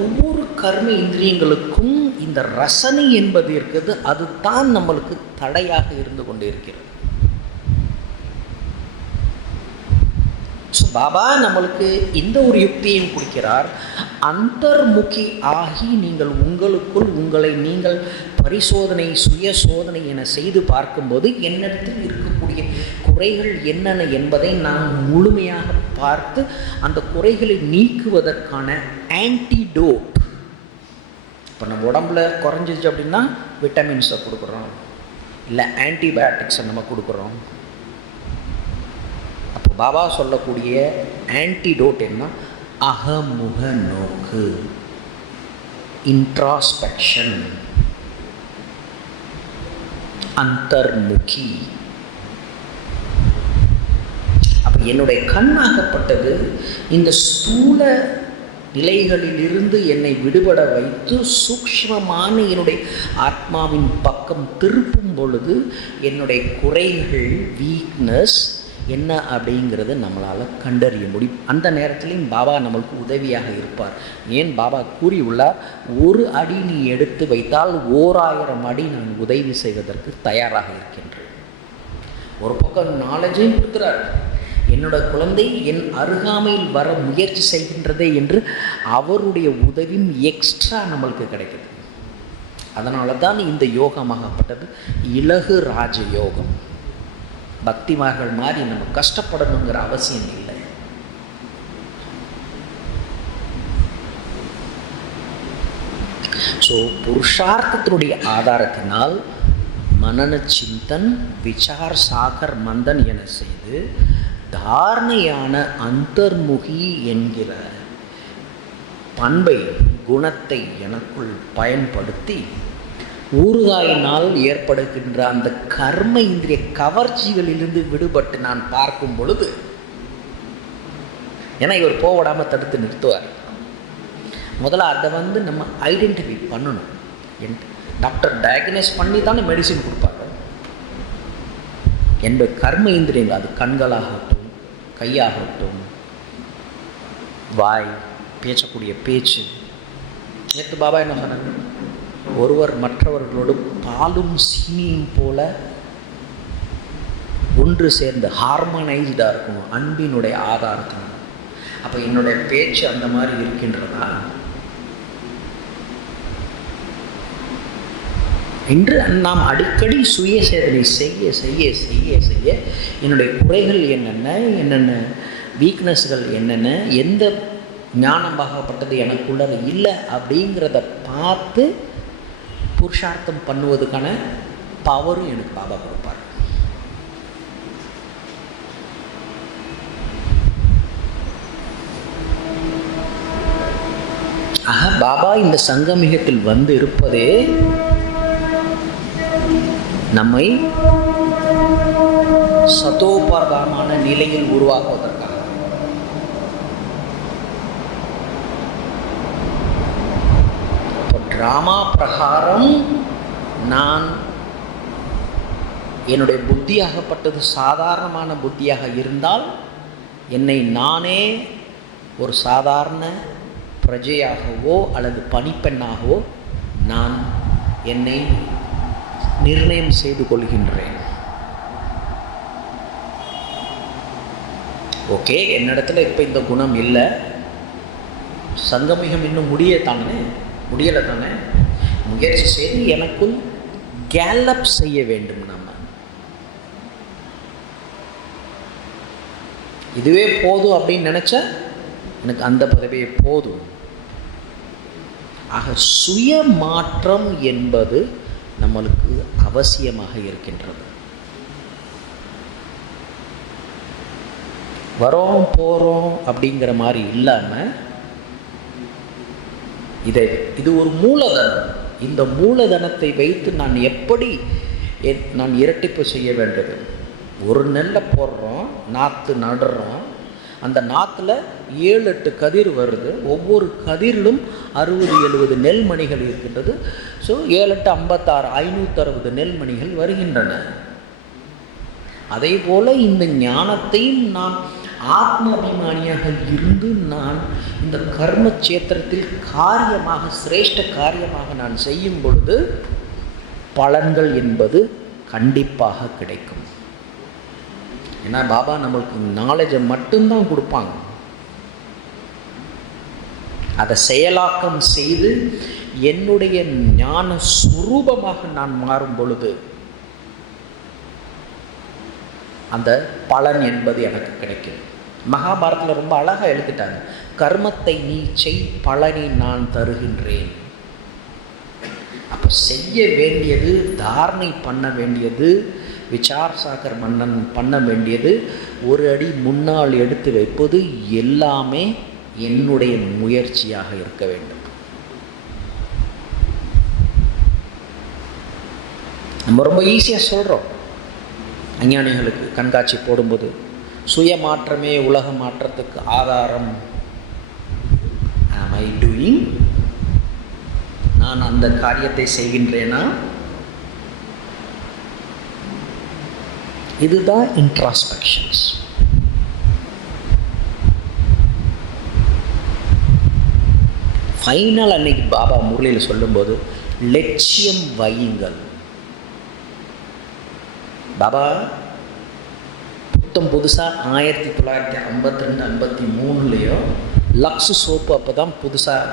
ஒவ்வொரு கர்ம இந்திரியங்களுக்கும் இந்த ரசனை என்பது இருக்கிறது, அதுதான் நம்மளுக்கு தடையாக இருந்து கொண்டு இருக்கிறது. ஸோ பாபா நம்மளுக்கு இந்த ஒரு யுக்தியையும் கொடுக்கிறார். அந்தர்முகி ஆகி நீங்கள் உங்களுக்குள் உங்களை நீங்கள் பரிசோதனை, சுய சோதனை என செய்து பார்க்கும்போது என்னிடத்தில் இருக்கக்கூடிய குறைகள் என்னென்ன என்பதை நான் முழுமையாக பார்த்து அந்த குறைகளை நீக்குவதற்கான ஆன்டிடோட். இப்போ நம்ம உடம்புல குறைஞ்சிச்சு அப்படின்னா விட்டமின்ஸை கொடுக்குறோம், இல்லை ஆன்டிபயோட்டிக்ஸை நம்ம கொடுக்குறோம். அப்போ பாபா சொல்லக்கூடிய ஆன்டிடோட் என்ன? அகமுக நோக்கு, இன்ட்ராஸ்பெக்ஷன், அந்தர்முகி. அப்போ என்னுடைய கண்ணாகப்பட்டது இந்த ஸ்தூல நிலைகளிலிருந்து என்னை விடுபட வைத்து சூக்ஷ்மமான என்னுடைய ஆத்மாவின் பக்கம் திருப்பும் பொழுது என்னுடைய குறைகள், வீக்னஸ் என்ன அப்படிங்கிறது நம்மளால் கண்டறிய முடியும். அந்த நேரத்திலையும் பாபா நம்மளுக்கு உதவியாக இருப்பார். ஏன் பாபா கூறியுள்ளார், ஒரு அடி நீ எடுத்து வைத்தால் 1000 அடி நான் உதவி செய்வதற்கு தயாராக இருக்கின்றேன். ஒரு பக்கம் நாலேஜையும் கொடுக்குறார், என்னோட குழந்தை என் அருகாமையில் வர முயற்சி செய்கின்றதே என்று அவருடைய உதவியும் எக்ஸ்ட்ரா நம்மளுக்கு கிடைக்குது. அதனால தான் இந்த யோகமாகப்பட்டது இலகு ராஜ யோகம். பக்திமார்கள் மாதிரி நம்ம கஷ்டப்படணுங்கிற அவசியம் இல்லை. ஸோ புருஷார்த்தத்தினுடைய ஆதாரத்தினால் மனன சிந்தன், விசார் சாகர் மந்தன் என செய்து தாரணையான அந்தர்முகி என்கிற பண்பை, குணத்தை எனக்குள் பயன்படுத்தி ஊறுகாயினால் ஏற்படுகின்ற அந்த கர்ம இந்திரிய கவர்ச்சிகளிலிருந்து விடுபட்டு நான் பார்க்கும் பொழுது, ஏன்னா இவர் போவிடாமல் தடுத்து நிறுத்துவார். முதல்ல அதை நம்ம ஐடென்டிஃபை பண்ணணும். டாக்டர் டயக்னைஸ் பண்ணி தானே மெடிசின் கொடுப்பாங்க. என்னுடைய கர்ம இந்திரியங்கள், அது கண்களாகட்டும், கையாகட்டும், வாய், பேசக்கூடிய பேச்சு. நேற்று பாபா என்ன சொன்னாங்க, ஒருவர் மற்றவர்களோடு பாலும் சீனியும் போல ஒன்று சேர்ந்து ஹார்மனைஸ்டாக இருக்கணும், அன்பினுடைய ஆதாரத்தினால். அப்போ என்னுடைய பேச்சு அந்த மாதிரி இருக்கின்றதா? இன்று நாம் அடிக்கடி சுய சேதனை செய்ய செய்ய செய்ய செய்ய என்னுடைய குறைகள் என்னென்ன வீக்னஸ்கள் என்னென்ன, எந்த ஞானமாகப்பட்டது எனக்குள்ள இல்லை அப்படிங்கிறத பார்த்து புருஷார்த்தம் பண்ணுவதுக்கான பவரும் எனக்கு பாபா கொடுப்பார். பாபா இந்த சங்கமிகத்தில் வந்து இருப்பதே நம்மை சதோபாரமான நிலையில் உருவாக்குவதற்காக. டிராமா பிரகாரம் நான் என்னுடைய புத்தியாகப்பட்டது சாதாரணமான புத்தியாக இருந்தால் என்னை நானே ஒரு சாதாரண பிரஜையாகவோ அல்லது பணிப்பெண்ணாகவோ நான் என்னை நிர்ணயம் செய்து கொள்கின்றேன். ஓகே, என்னிடத்துல இப்போ இந்த குணம் இல்லை, சங்கமிகம் இன்னும் முடியலை தானே, முயற்சி செய்து எனக்குள் கேலப் செய்ய வேண்டும். நம்ம இதுவே போதும் அப்படின்னு நினைச்சா எனக்கு அந்த பதவியே போதும். ஆக சுய மாற்றம் என்பது நம்மளுக்கு அவசியமாக இருக்கின்றது. வரோம் போகிறோம் அப்படிங்கிற மாதிரி இல்லாமல் இது ஒரு மூலதனம். இந்த மூலதனத்தை வைத்து நான் எப்படி நான் இரட்டிப்பு செய்ய வேண்டியது. ஒரு நெல்லை போடுறோம், நாற்று நடுறோம், அந்த நாற்றுல 7-8 கதிர் வருது. ஒவ்வொரு கதிரிலும் 60-70 நெல்மணிகள் இருக்கின்றது. ஸோ 7-8 56 560 நெல்மணிகள் வருகின்றன. அதே போல் இந்த ஞானத்தையும் நான் ஆத்ம அபிமானியாக இருந்து நான் இந்த கர்ம சேத்திரத்தில் காரியமாக சிரேஷ்ட காரியமாக நான் செய்யும் பொழுது பலன்கள் என்பது கண்டிப்பாக கிடைக்கும். ஏன்னா பாபா நம்மளுக்கு நாலேஜை மட்டும்தான் கொடுப்பாங்க. அதை செயலாக்கம் செய்து என்னுடைய ஞான சுரூபமாக நான் மாறும் பொழுது அந்த பலன் என்பது எனக்கு கிடைக்கும். மகாபாரத்தில் ரொம்ப அழகாக எழுதிட்டாங்க, கர்மத்தை நீ செய், பலனை நான் தருகின்றேன். அப்போ செய்ய வேண்டியது, தாரணை பண்ண வேண்டியது, விசார் சாகர் மன்னன் பண்ண வேண்டியது, ஒரு அடி முன்னால் எடுத்து வைப்பது எல்லாமே என்னுடைய முயற்சியாக இருக்க வேண்டும். நம்ம ரொம்ப ஈஸியாக சொல்கிறோம். அஞ்ஞானிகளுக்கு கண்காட்சி போடும்போது சுய மாற்றமே உலக மாற்றத்துக்கு ஆதாரம். am I doing? நான் அந்த காரியத்தை செய்கின்றேனா? இதுதான் இன்ட்ராஸ்பெக்ஷன்ஸ். ஃபைனல் அன்னைக்கு பாபா முரளியில் சொல்லும்போது லட்சியம் வையுங்கள். பாபா புதுசாக 1952-53 லக்ஸ் சோப்பு அப்போ தான் புதுசாக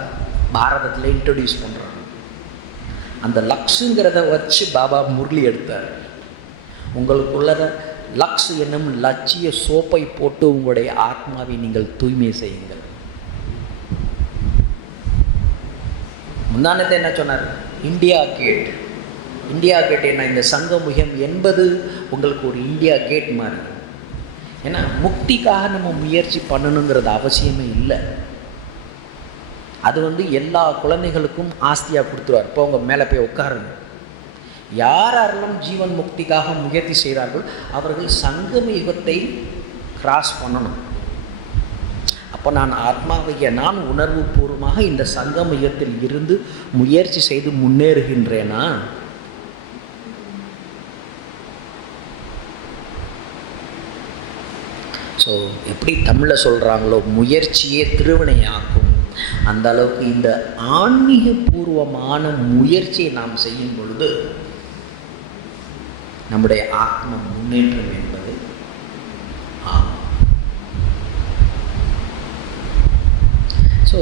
பாரதத்தில் இன்ட்ரடியூஸ் பண்ணுறாங்க. அந்த லக்ஸுங்கிறத வச்சு பாபா முரளி எடுத்தார். உங்களுக்குள்ளத லக்ஸ் என்னும் லட்சிய சோப்பை போட்டு உங்களுடைய ஆத்மாவை நீங்கள் தூய்மை செய்யுங்கள். முந்தானத்தை என்ன சொன்னார்? India gate. இந்தியா கேட் என்ன? இந்த சங்கமுகம் என்பது உங்களுக்கு ஒரு இந்தியா கேட் மாதிரி. ஏன்னா முக்திக்காக நம்ம முயற்சி பண்ணணுங்கிறது அவசியமே இல்லை. அது எல்லா குழந்தைகளுக்கும் ஆஸ்தியாக கொடுத்துருவார். இப்போ அவங்க மேலே போய் உட்காருங்க. யாரெல்லாம் ஜீவன் முக்திக்காக முயற்சி செய்கிறார்கள் அவர்கள் சங்கம யுகத்தை கிராஸ் பண்ணணும். அப்போ நான் ஆத்மாவைய நான் உணர்வு பூர்வமாக இந்த சங்கம யுகத்தில் இருந்து முயற்சி செய்து முன்னேறுகின்றேனா? ஸோ எப்படி தமிழில் சொல்கிறாங்களோ முயற்சியே திருவினையாக்கும், அந்த அளவுக்கு இந்த ஆன்மீக பூர்வமான முயற்சியை நாம் செய்யும் பொழுது நம்முடைய ஆத்ம முன்னேற்றம் என்பது ஆகும். ஸோ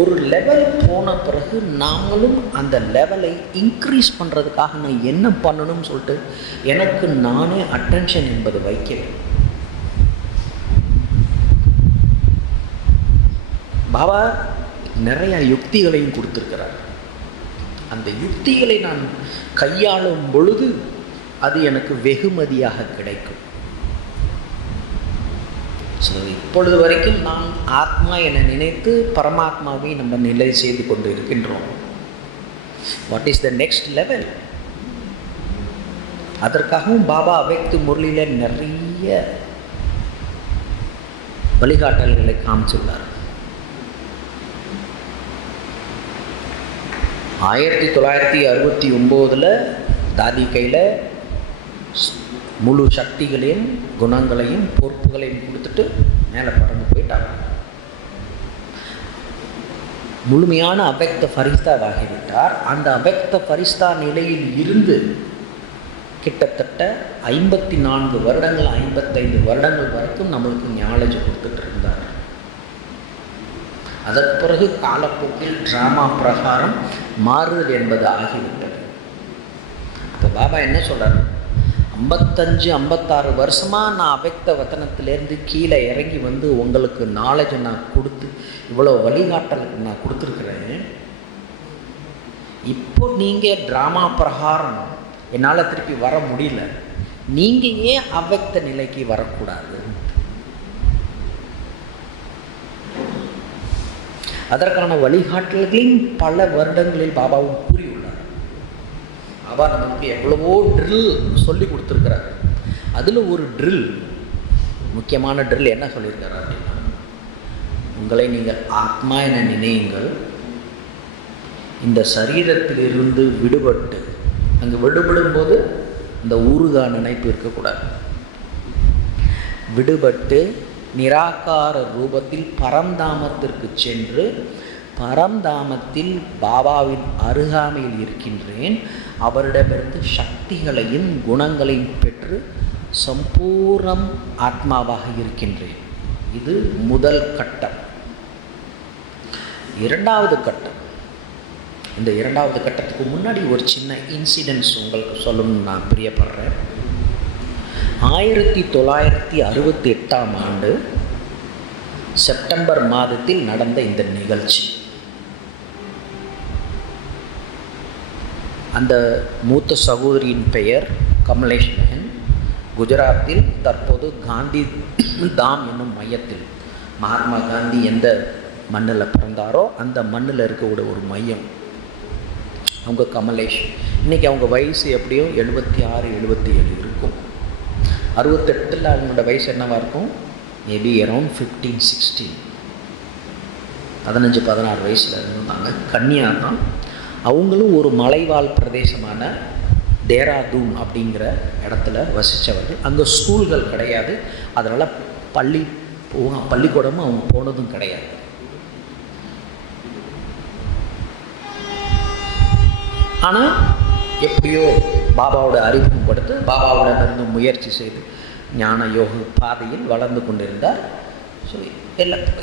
ஒரு லெவல் போன பிறகு நாங்களும் அந்த லெவலை இன்க்ரீஸ் பண்ணுறதுக்காக நான் என்ன பண்ணணும்னு சொல்லிட்டு எனக்கு நானே அட்டென்ஷன் என்பது வைக்கிறேன். பாபா நிறைய யுக்திகளையும் கொடுத்துருக்கிறார். அந்த யுக்திகளை நான் கையாளும் பொழுது அது எனக்கு வெகுமதியாக கிடைக்கும். ஸோ இப்பொழுது வரைக்கும் நான் ஆத்மா என நினைத்து பரமாத்மாவை நம்ம நிலை செய்து கொண்டு இருக்கின்றோம். What is the next level? அதற்காகவும் பாபா அவ்யக்த முரளியில் நிறைய வழிகாட்டல்களை காமிச்சுள்ளார். 1969 தாதி கையில் முழு சக்திகளையும் குணங்களையும் பொறுப்புகளையும் கொடுத்துட்டு மேலே பறந்து போயிட்டாங்க. முழுமையான அவ்யக்த ஃபரிஸ்தாவாகிவிட்டார். அந்த அவ்யக்த ஃபரிஸ்தா நிலையில் இருந்து கிட்டத்தட்ட 54 வருடங்கள் 55 வருடங்கள் வரைக்கும் நம்மளுக்கு ஞாலேஜ் கொடுத்துட்டு இருந்தார். அதற்கு பிறகு காலப்போக்கில் டிராமா பிரகாரம் மாறுதல் என்பது ஆகிவிட்டது. இப்போ பாபா என்ன சொல்கிறார், 55-56 வருஷமாக நான் அவ்வக்த வதனத்திலேருந்து கீழே இறங்கி வந்து உங்களுக்கு நாலேஜை நான் கொடுத்து இவ்வளோ வழிகாட்டலுக்கு நான் கொடுத்துருக்குறேன். இப்போ நீங்கள் ட்ராமா பிரகாரம் என்னால் திருப்பி வர முடியல, நீங்கள் ஏன் அவ்வக்த நிலைக்கு வரக்கூடாது? அதற்கான வழிகாட்டல்களையும் பல வருடங்களில் பாபாவும் கூறியுள்ளார். பாபா நமக்கு எவ்வளவோ ட்ரில் சொல்லி கொடுத்துருக்கிறார். அதில் ஒரு ட்ரில், முக்கியமான ட்ரில் என்ன சொல்லியிருக்காரு அப்படின்னா, உங்களை நீங்கள் ஆத்மா என நினையுங்கள், இந்த சரீரத்திலிருந்து விடுபட்டு, அங்கே விடுபடும் போது இந்த ஊருகா நினைப்பு இருக்கக்கூடாது, விடுபட்டு நிராகார ரூபத்தில் பரம்தாமத்திற்கு சென்று பரம்தாமத்தில் பாபாவின் அருகாமையில் இருக்கின்றேன், அவரிடமிருந்து சக்திகளையும் குணங்களையும் பெற்று சம்பூர்ணம் ஆத்மாவாக இருக்கின்றேன். இது முதல் கட்டம். இரண்டாவது கட்டம், இந்த இரண்டாவது கட்டத்துக்கு முன்னாடி ஒரு சின்ன இன்சிடென்ட்ஸ் உங்களுக்கு சொல்லணும்னு நான் பிரியப்படுறேன். 1968ஆம் ஆண்டு செப்டம்பர் மாதத்தில் நடந்த இந்த நிகழ்ச்சி, அந்த மூத்த சகோதரியின் பெயர் கமலேஷ் பஹன். குஜராத்தில் தற்போது காந்தி தாம் என்னும் மையத்தில், மகாத்மா காந்தி எந்த மண்ணில் பிறந்தாரோ அந்த மண்ணில் இருக்கக்கூடிய ஒரு மையம். அவங்க கமலேஷ், இன்றைக்கி அவங்க வயசு எப்படியும் 76-77 இருக்கும். 68 அவங்களோட வயசு என்னவாக இருக்கும், மேபி அரௌண்ட் 15-16, 15-16 வயசில் இருந்தாங்க. கன்னியா தான். அவங்களும் ஒரு மலைவாழ் பிரதேசமான தேராதூன் அப்படிங்கிற இடத்துல வசித்தவர்கள். அங்கே ஸ்கூல்கள் கிடையாது, அதனால் பள்ளிக்கூடமும் அவங்க போனதும் கிடையாது. ஆனால் எப்படியோ பாபாவோட அறிமுகம் கொடுத்து பாபாவோட முயற்சி செய்து ஞான யோக பாதையில் வளர்ந்து கொண்டிருந்தார். ஸோ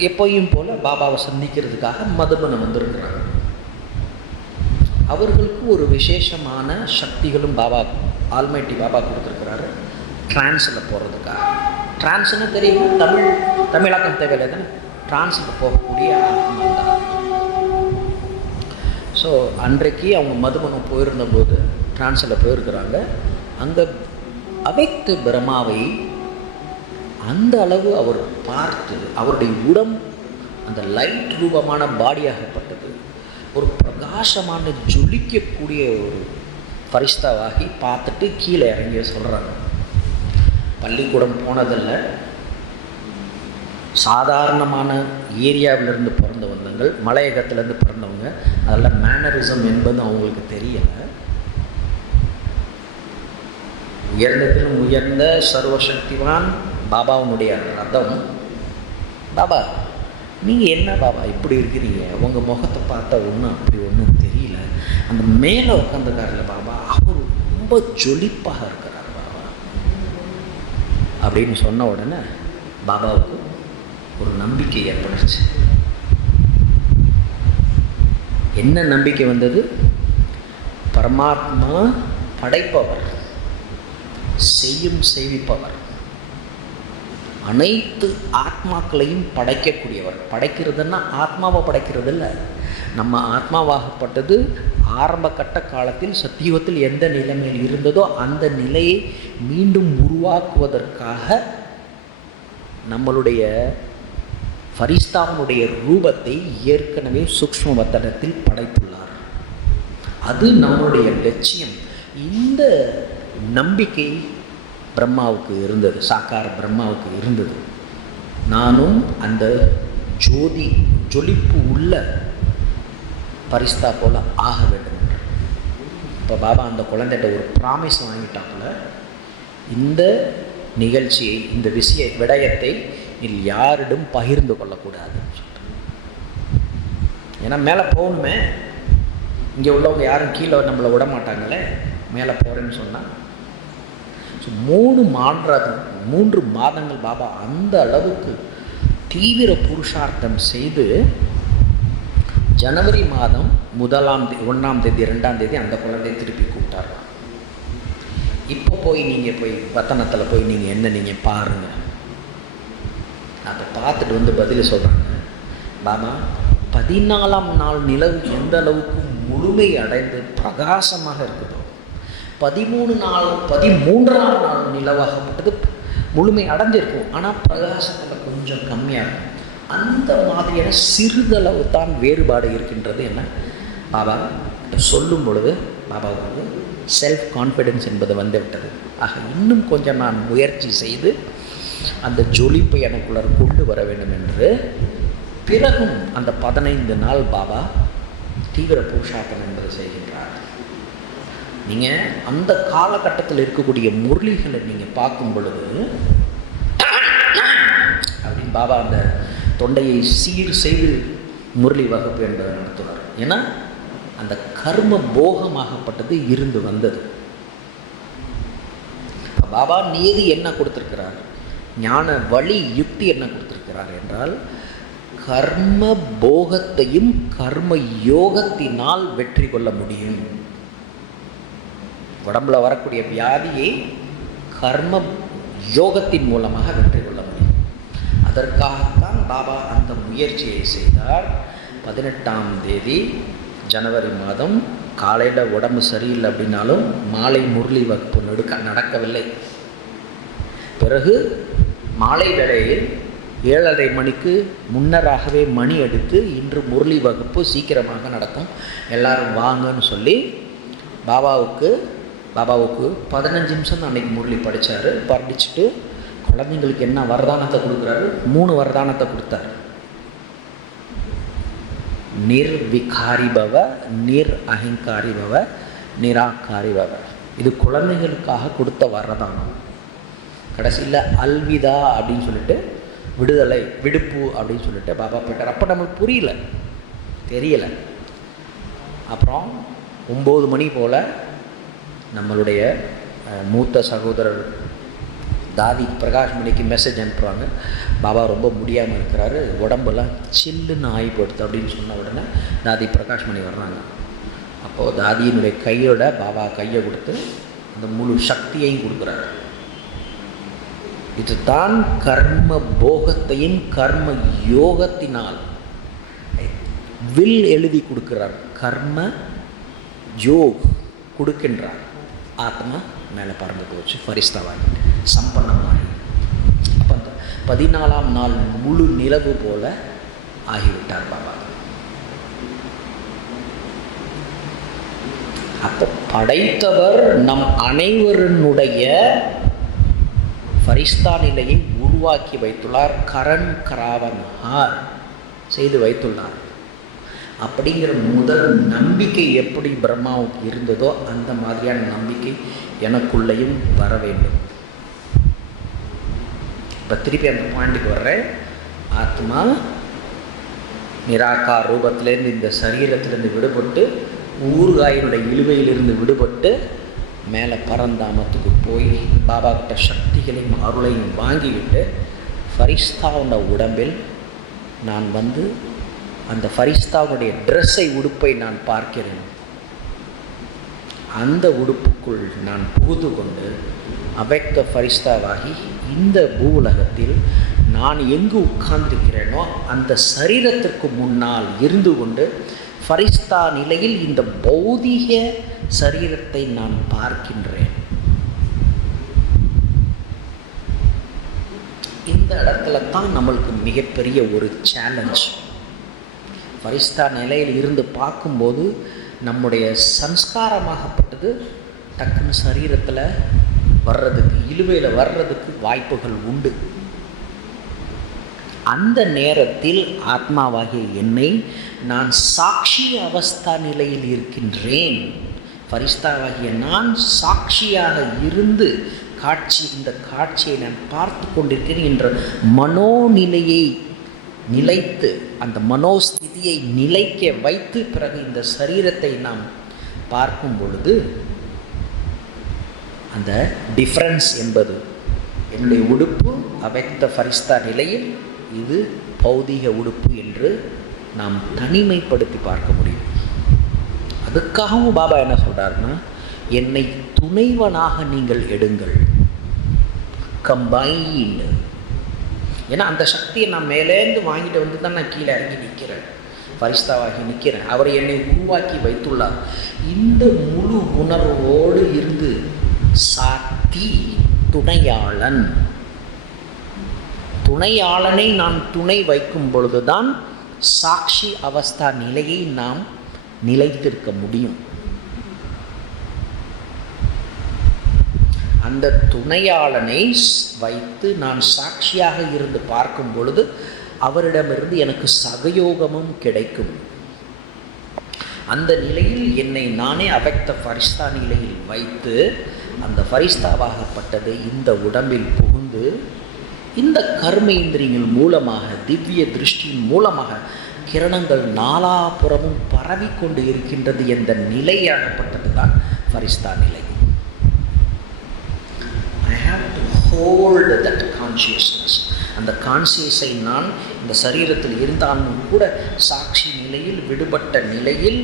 எப்போயும் போல் பாபாவை சந்திக்கிறதுக்காக மதுபனம் வந்திருக்கிறாங்க. அவர்களுக்கு ஒரு விசேஷமான சக்திகளும் பாபா ஆல்மைட்டி பாபா கொடுத்துருக்கிறாரு, டிரான்ஸில் போகிறதுக்காக. டிரான்ஸ்னு தெரியும், தமிழாக்கம் தேவையில்லை தானே, டிரான்ஸுக்கு போகக்கூடிய ஆத்மா தான். ஸோ அன்றைக்கு அவங்க மதுபனம் போயிருந்தபோது டிரான்ஸில் போயிருக்கிறாங்க. அங்கே அவ்வக்த பிரம்மாவை அந்த அளவு அவர் பார்த்து, அவருடைய உடம்பு அந்த லைட் ரூபமான பாடியாகப்பட்டது, ஒரு பிரகாசமான ஜொலிக்கக்கூடிய ஒரு ஃபரிஸ்தாவாகி பார்த்துட்டு கீழே இறங்கி சொல்கிறாங்க, பள்ளிக்கூடம் போனதில்லை, சாதாரணமான ஏரியாவிலேருந்து பிறந்து வந்தவங்க, மலையகத்திலேருந்து பிறந்தவங்க, அதில் மேனரிசம் என்பது அவங்களுக்கு தெரியலை. உயர்ந்ததிலும் உயர்ந்த சர்வசக்திவான் பாபாவுடைய ரதம். பாபா நீங்கள் என்ன பாபா இப்படி இருக்கிறீங்க, உங்கள் முகத்தை பார்த்தா ஒன்றும் அப்படி ஒன்றும் தெரியல, அந்த மேலே உட்காந்துக்காரில்ல பாபா, அவர் ரொம்ப ஜொலிப்பாக இருக்கிறார் பாபா அப்படின்னு சொன்ன உடனே பாபாவுக்கு ஒரு நம்பிக்கை ஏற்படுச்சு. என்ன நம்பிக்கை வந்தது? பரமாத்மா படைப்பவர், செய்விப்பவர், அனைத்து ஆத்மாக்களையும் படைக்கக்கூடியவர். படைக்கிறதுன்னா ஆத்மாவை படைக்கிறது இல்லை, நம்ம ஆத்மாவாகப்பட்டது ஆரம்ப கட்ட காலத்தில் சத்தியுகத்தில் எந்த நிலைமையில் இருந்ததோ அந்த நிலையை மீண்டும் உருவாக்குவதற்காக நம்மளுடைய ஃபரிஸ்தாவுடைய ரூபத்தை ஏற்கனவே சூக்ஷ்ம வத்தனத்தில் படைத்துள்ளார். அது நம்மளுடைய லட்சியம். இந்த நம்பிக்கை பிரம்மாவுக்கு இருந்தது, சாக்கார பிரம்மாவுக்கு இருந்தது. நானும் அந்த ஜொலிப்பு உள்ள பரிஸ்தா போல ஆக வேண்டும் என்று. இப்போ பாபா அந்த குழந்தைகிட்ட ஒரு ப்ராமிஸ் வாங்கிட்டாப்புல, இந்த நிகழ்ச்சியை, இந்த விடயத்தை நீ யாரிடம் பகிர்ந்து கொள்ளக்கூடாதுன்னு சொல்லிட்டு. ஏன்னா மேலே போகணுமே, இங்கே உள்ளவங்க யாரும் கீழே நம்மளை விட மாட்டாங்களே மேலே போகிறேன்னு சொன்னால். ஸோ 3 மாதங்கள் பாபா அந்த அளவுக்கு தீவிர புருஷார்த்தம் செய்து ஜனவரி மாதம் 1ஆம் தேதி 2ஆம் தேதி அந்த குழந்தையை திருப்பி கூப்பிட்டார். இப்போ போய் நீங்கள் போய் வத்தனத்தில் போய் நீங்கள் என்ன நீங்கள் பாருங்கள். அப்போ பார்த்துட்டு வந்து பதில் சொல்கிறாங்க, பாபா 14ஆம் நாள் நிலவு எந்த அளவுக்கு முழுமை அடைந்து பிரகாசமாக இருக்குதோ, 13ஆம் நாள் நிலவாகப்பட்டது முழுமை அடைஞ்சிருக்கும், ஆனால் பிரகாசத்தில் கொஞ்சம் கம்மியாக இருக்கும். அந்த மாதிரியான சிறிதளவு தான் வேறுபாடு இருக்கின்றது என்ன பாபா சொல்லும் பொழுது பாபாவுக்கு செல்ஃப் கான்ஃபிடென்ஸ் என்பது வந்து விட்டது. ஆக இன்னும் கொஞ்சம் நான் முயற்சி செய்து அந்த ஜொலிப்பை எனக்குள்ளார் கொண்டு வர வேண்டும் என்று பிறகும் அந்த 15 நாள் பாபா தீவிர புருஷார்த்தம் என்பது செய்கின்றார். நீங்கள் அந்த காலகட்டத்தில் இருக்கக்கூடிய முரளிகளை நீங்கள் பார்க்கும் பொழுது அப்படின்னு பாபா அந்த தொண்டையை சீர் செய்து முரளி வகுப்பு என்பதை நடத்துவார். ஏன்னா அந்த கர்ம போகமாகப்பட்டது இருந்து வந்தது. பாபா நீதி என்ன கொடுத்திருக்கிறார், ஞான வழி யுக்தி என்ன கொடுத்திருக்கிறார் என்றால், கர்ம போகத்தையும் கர்ம யோகத்தினால் வெற்றி கொள்ள முடியும். உடம்புல வரக்கூடிய வியாதியை கர்ம யோகத்தின் மூலமாக வெற்றி கொள்ள முடியும். அதற்காகத்தான் பாபா அந்த முயற்சியை செய்தார். 18ஆம் தேதி ஜனவரி மாதம் காலையில் உடம்பு சரியில்லை அப்படின்னாலும் மாலை முரளி வகுப்பு நடக்கவில்லை. பிறகு மாலை வேளையில் 7:30 மணிக்கு முன்னராகவே மணி எடுத்து இன்று முரளி வகுப்பு சீக்கிரமாக நடக்கும், எல்லாரும் வாங்கன்னு சொல்லி பாபாவுக்கு 15 நிமிஷம் தான் அன்றைக்கி முரளி படித்தார். படிச்சுட்டு குழந்தைங்களுக்கு என்ன வரதானத்தை கொடுக்குறாரு, 3 வரதானத்தை கொடுத்தாரு. நிர்விகாரி பவ, நிர் அகங்காரி பவ, நிராகாரி பவ. இது குழந்தைகளுக்காக கொடுத்த வரதானம். கடைசியில் அல்விதா அப்படின்னு சொல்லிட்டு விடுதலை விடுப்பு அப்படின்னு சொல்லிட்டு பாபா போயிட்டார். அப்போ நம்மளுக்கு தெரியலை. அப்புறம் 9 மணி போல் நம்மளுடைய மூத்த சகோதரர் தாதி பிரகாஷ்மணிக்கு மெசேஜ் அனுப்புகிறாங்க, பாபா ரொம்ப முடியாமல் இருக்கிறாரு, உடம்பெல்லாம் சில்லுன்னு ஆகிப்படுத்து அப்படின்னு சொன்ன உடனே தாதி பிரகாஷ்மணி வர்றாங்க. அப்போது தாதியினுடைய கையோட பாபா கையை கொடுத்து அந்த முழு சக்தியையும் கொடுக்குறாரு. இதுதான் கர்ம போகத்தையும் கர்ம யோகத்தினால் வில் எழுதி கொடுக்கிறார். கர்ம யோக் கொடுக்கின்றார். ஆத்மா மேலே பறந்து போச்சு, ஃபரிஸ்தாவாகி சம்பன்னமாகி. அப்போ அந்த 14ஆம் நாள் முழு நிலவு போல ஆகிவிட்டார் பாபா. அப்போ படைத்தவர் நம் அனைவருடைய ஃபரிஸ்தா நிலையை உருவாக்கி வைத்துள்ளார், கரண் கராவன்ஹார் செய்து வைத்துள்ளார். அப்படிங்கிற முதல் நம்பிக்கை எப்படி பிரம்மாவுக்கு இருந்ததோ அந்த மாதிரியான நம்பிக்கை எனக்குள்ளேயும் வர வேண்டும். இப்போ திருப்பி அந்த பாயிண்ட்டுக்கு வர்றேன். ஆத்மா நிராகார் ரூபத்திலேருந்து இந்த சரீரத்திலேருந்து விடுபட்டு ஊறுகாயினுடைய இழுவையிலிருந்து விடுபட்டு மேலே பரந்தாமத்துக்கு போய் பாபா கிட்ட சக்திகளையும் அருளையும் வாங்கிவிட்டு ஃபரிஸ்தாவோட உடம்பில் நான் வந்து அந்த ஃபரிஸ்தாவுடைய ட்ரெஸ்ஸை உடுப்பை நான் பார்க்கிறேன். அந்த உடுப்புக்குள் நான் புகுந்து கொண்டு அபெக்த ஃபரிஸ்தாவாகி இந்த பூவுலகத்தில் நான் எங்கு உட்கார்ந்திருக்கிறேனோ அந்த சரீரத்திற்கு முன்னால் இருந்து கொண்டு ஃபரிஸ்தா நிலையில் இந்த பௌதிக சரீரத்தை நான் பார்க்கின்றேன். இந்த இடத்துல தான் நம்மளுக்கு மிகப்பெரிய ஒரு சேலஞ்ச். ஃபரிஸ்தா நிலையில் இருந்து பார்க்கும்போது நம்முடைய சம்ஸ்காரமாகப்பட்டது டக்குன்னு சரீரத்தில் வர்றதுக்கு, இழுவையில் வர்றதுக்கு வாய்ப்புகள் உண்டு. அந்த நேரத்தில் ஆத்மாவாகிய என்னை நான் சாட்சி அவஸ்தா நிலையில் இருக்கின்றேன். ஃபரிஸ்தாவாகிய நான் சாட்சியாக இருந்து இந்த காட்சியை நான் பார்த்து கொண்டிருக்கிறேன் என்ற மனோநிலையை நிலைத்து, அந்த மனோஸ்திதியை நிலைக்க வைத்து பிறகு இந்த சரீரத்தை நாம் பார்க்கும் பொழுது அந்த டிஃப்ரென்ஸ் என்பது என்னுடைய உடுப்பு அபெக்த ஃபரிஸ்தா நிலையில், இது பௌதிக உடுப்பு என்று நாம் தனிமைப்படுத்தி பார்க்க முடியும். அதுக்காகவும் பாபா என்ன சொல்கிறாருன்னா, என்னை துணைவனாக நீங்கள் எடுங்கள். கம்பைன். ஏன்னா அந்த சக்தியை நான் மேலேருந்து வாங்கிட்டு வந்து தான் நான் கீழே இறங்கி நிற்கிறேன், பரிஸ்தாவாகி நிற்கிறேன். அவர் என்னை உருவாக்கி வைத்துள்ளார். இந்த முழு உணர்வோடு இருந்து சாத்தி துணையாளன், துணையாளனை நான் துணை வைக்கும் பொழுதுதான் சாட்சி அவஸ்தா நிலையை நாம் நிலைத்திருக்க முடியும். அந்த துணையாளனை வைத்து நான் சாட்சியாக இருந்து பார்க்கும் பொழுது அவரிடமிருந்து எனக்கு சகயோகமும் கிடைக்கும். அந்த நிலையில் என்னை நானே அவ்வக்த ஃபரிஸ்தா நிலையில் வைத்து அந்த ஃபரிஸ்தாவாகப்பட்டது இந்த உடம்பில் புகுந்து இந்த கர்மேந்திரியங்கள் மூலமாக திவ்ய திருஷ்டியின் மூலமாக கிரணங்கள் நாலாபுறமும் பரவிக்கொண்டு இருக்கின்றது என்ற நிலையாகப்பட்டது தான் ஃபரிஸ்தா நிலை. I have to hold that consciousness. அந்த கான்சியஸை நான் இந்த சரீரத்தில் இருந்தாலும் கூட சாட்சி நிலையில் விடுபட்ட நிலையில்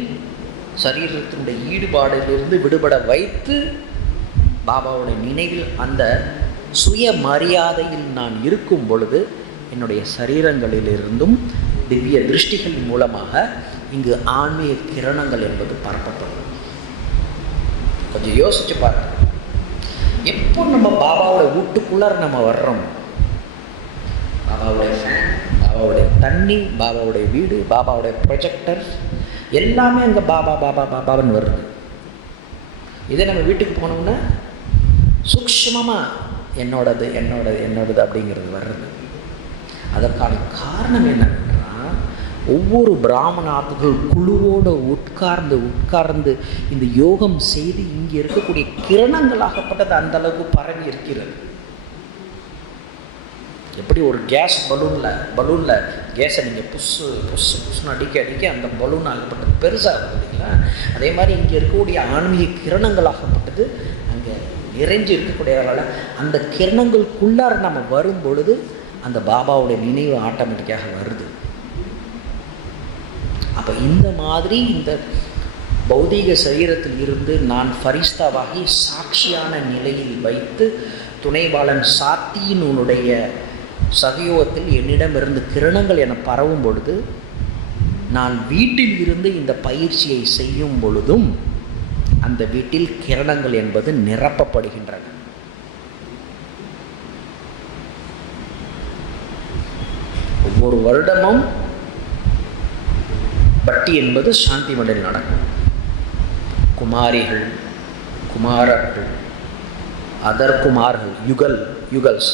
சரீரத்தினுடைய ஈடுபாடிலிருந்து விடுபட வைத்து பாபாவுடைய நினைவில் அந்த சுய மரியாதையில் நான் இருக்கும் பொழுது என்னுடைய சரீரங்களிலிருந்தும் திவ்ய திருஷ்டிகள் மூலமாக இங்கு ஆன்மீக கிரணங்கள் என்பது பரப்பப்படும். கொஞ்சம் யோசிச்சு பாருங்க. எப்போ நம்ம பாபாவோட வீட்டுக்குள்ளார நம்ம வர்றோம், பாபாவுடைய ஃபேன், பாபாவுடைய தண்ணி, பாபாவுடைய வீடு, பாபாவுடைய ப்ரொஜெக்டர் எல்லாமே அங்கே பாபா பாபா பாபான்னு வருது. இதே நம்ம வீட்டுக்கு போனோம்னா சூக்ஷ்மமாக என்னோடது என்னோடது என்னோடது அப்படிங்கிறது வர்றது. அதற்கான காரணம் என்னன்னா, ஒவ்வொரு பிராமணாத்துகள் குழுவோடு உட்கார்ந்து இந்த யோகம் செய்து இங்கே இருக்கக்கூடிய கிரணங்களாகப்பட்டது அந்த அளவுக்கு பரவி இருக்கிறது. எப்படி ஒரு கேஸ் பலூனில் கேஸை நீங்கள் புஷ்னு அடிக்க அந்த பலூன் ஆகப்பட்டது பெருசாக இல்லைங்களா? அதே மாதிரி இங்கே இருக்கக்கூடிய ஆன்மீக கிரணங்களாகப்பட்டது அங்கே நிறைஞ்சு இருக்கக்கூடியதால் அந்த கிரணங்களுக்குள்ளார நம்ம வரும் பொழுது அந்த பாபாவுடைய நினைவு ஆட்டோமேட்டிக்காக வருது. அப்போ இந்த மாதிரி இந்த பௌதீக சரீரத்தில் இருந்து நான் ஃபரிஸ்தாவாகி சாட்சியான நிலையில் வைத்து துணைபாலன் சாத்தியினுடைய சகயோகத்தில் என்னிடமிருந்து கிரணங்கள் என பரவும் பொழுது நான் வீட்டில் இருந்து இந்த பயிற்சியை செய்யும் பொழுதும் அந்த வீட்டில் கிரணங்கள் என்பது நிரப்பப்படுகின்றன. ஒவ்வொரு வருடமும் பட்டி என்பது சாந்தி மண்டலில் நடக்கும். குமாரிகள், குமாரர்கள், அதர் குமார்கள், யுகல்ஸ்,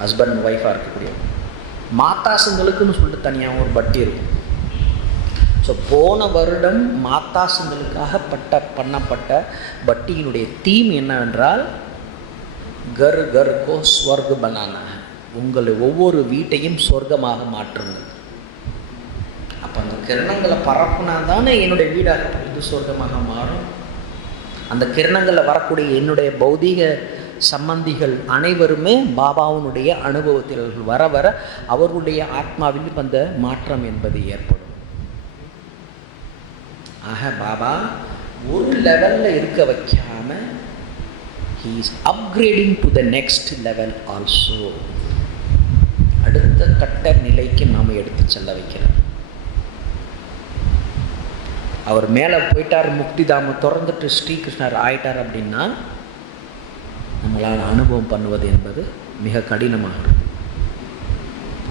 ஹஸ்பண்ட் ஒய்ஃபாக இருக்கக்கூடிய மாத்தாசுங்களுக்குன்னு சொல்லிட்டு தனியாக ஒரு பட்டி இருக்கும். ஸோ போன வருடம் மாத்தாசுங்களுக்காக பண்ணப்பட்ட பட்டியினுடைய தீம் என்னவென்றால் கர் கர் கோ ஸ்வர்க பனானா, உங்களை ஒவ்வொரு வீட்டையும் சொர்க்கமாக மாற்றுங்கள். அப்போ அந்த கிரணங்களை பரப்புனா தானே என்னுடைய வீடாகப்பட்டது சொர்க்கமாக மாறும். அந்த கிரணங்களில் வரக்கூடிய என்னுடைய பௌதீக சம்பந்திகள் அனைவருமே பாபாவுனுடைய அனுபவத்தில் வர வர அவர்களுடைய ஆத்மாவில் அந்த மாற்றம் என்பது ஏற்படும். ஆக பாபா ஒரு லெவலில் இருக்க வைக்காம he is upgrading to the next level also. அடுத்த கட்ட நிலைக்கு நாம் எடுத்து செல்ல வைக்கிறார். அவர் மேலே போயிட்டார், முக்தி தாம திறந்துட்டு ஸ்ரீகிருஷ்ணர் ஆயிட்டார் அப்படின்னா நம்மளால் அனுபவம் பண்ணுவது என்பது மிக கடினமாக இருக்கும்.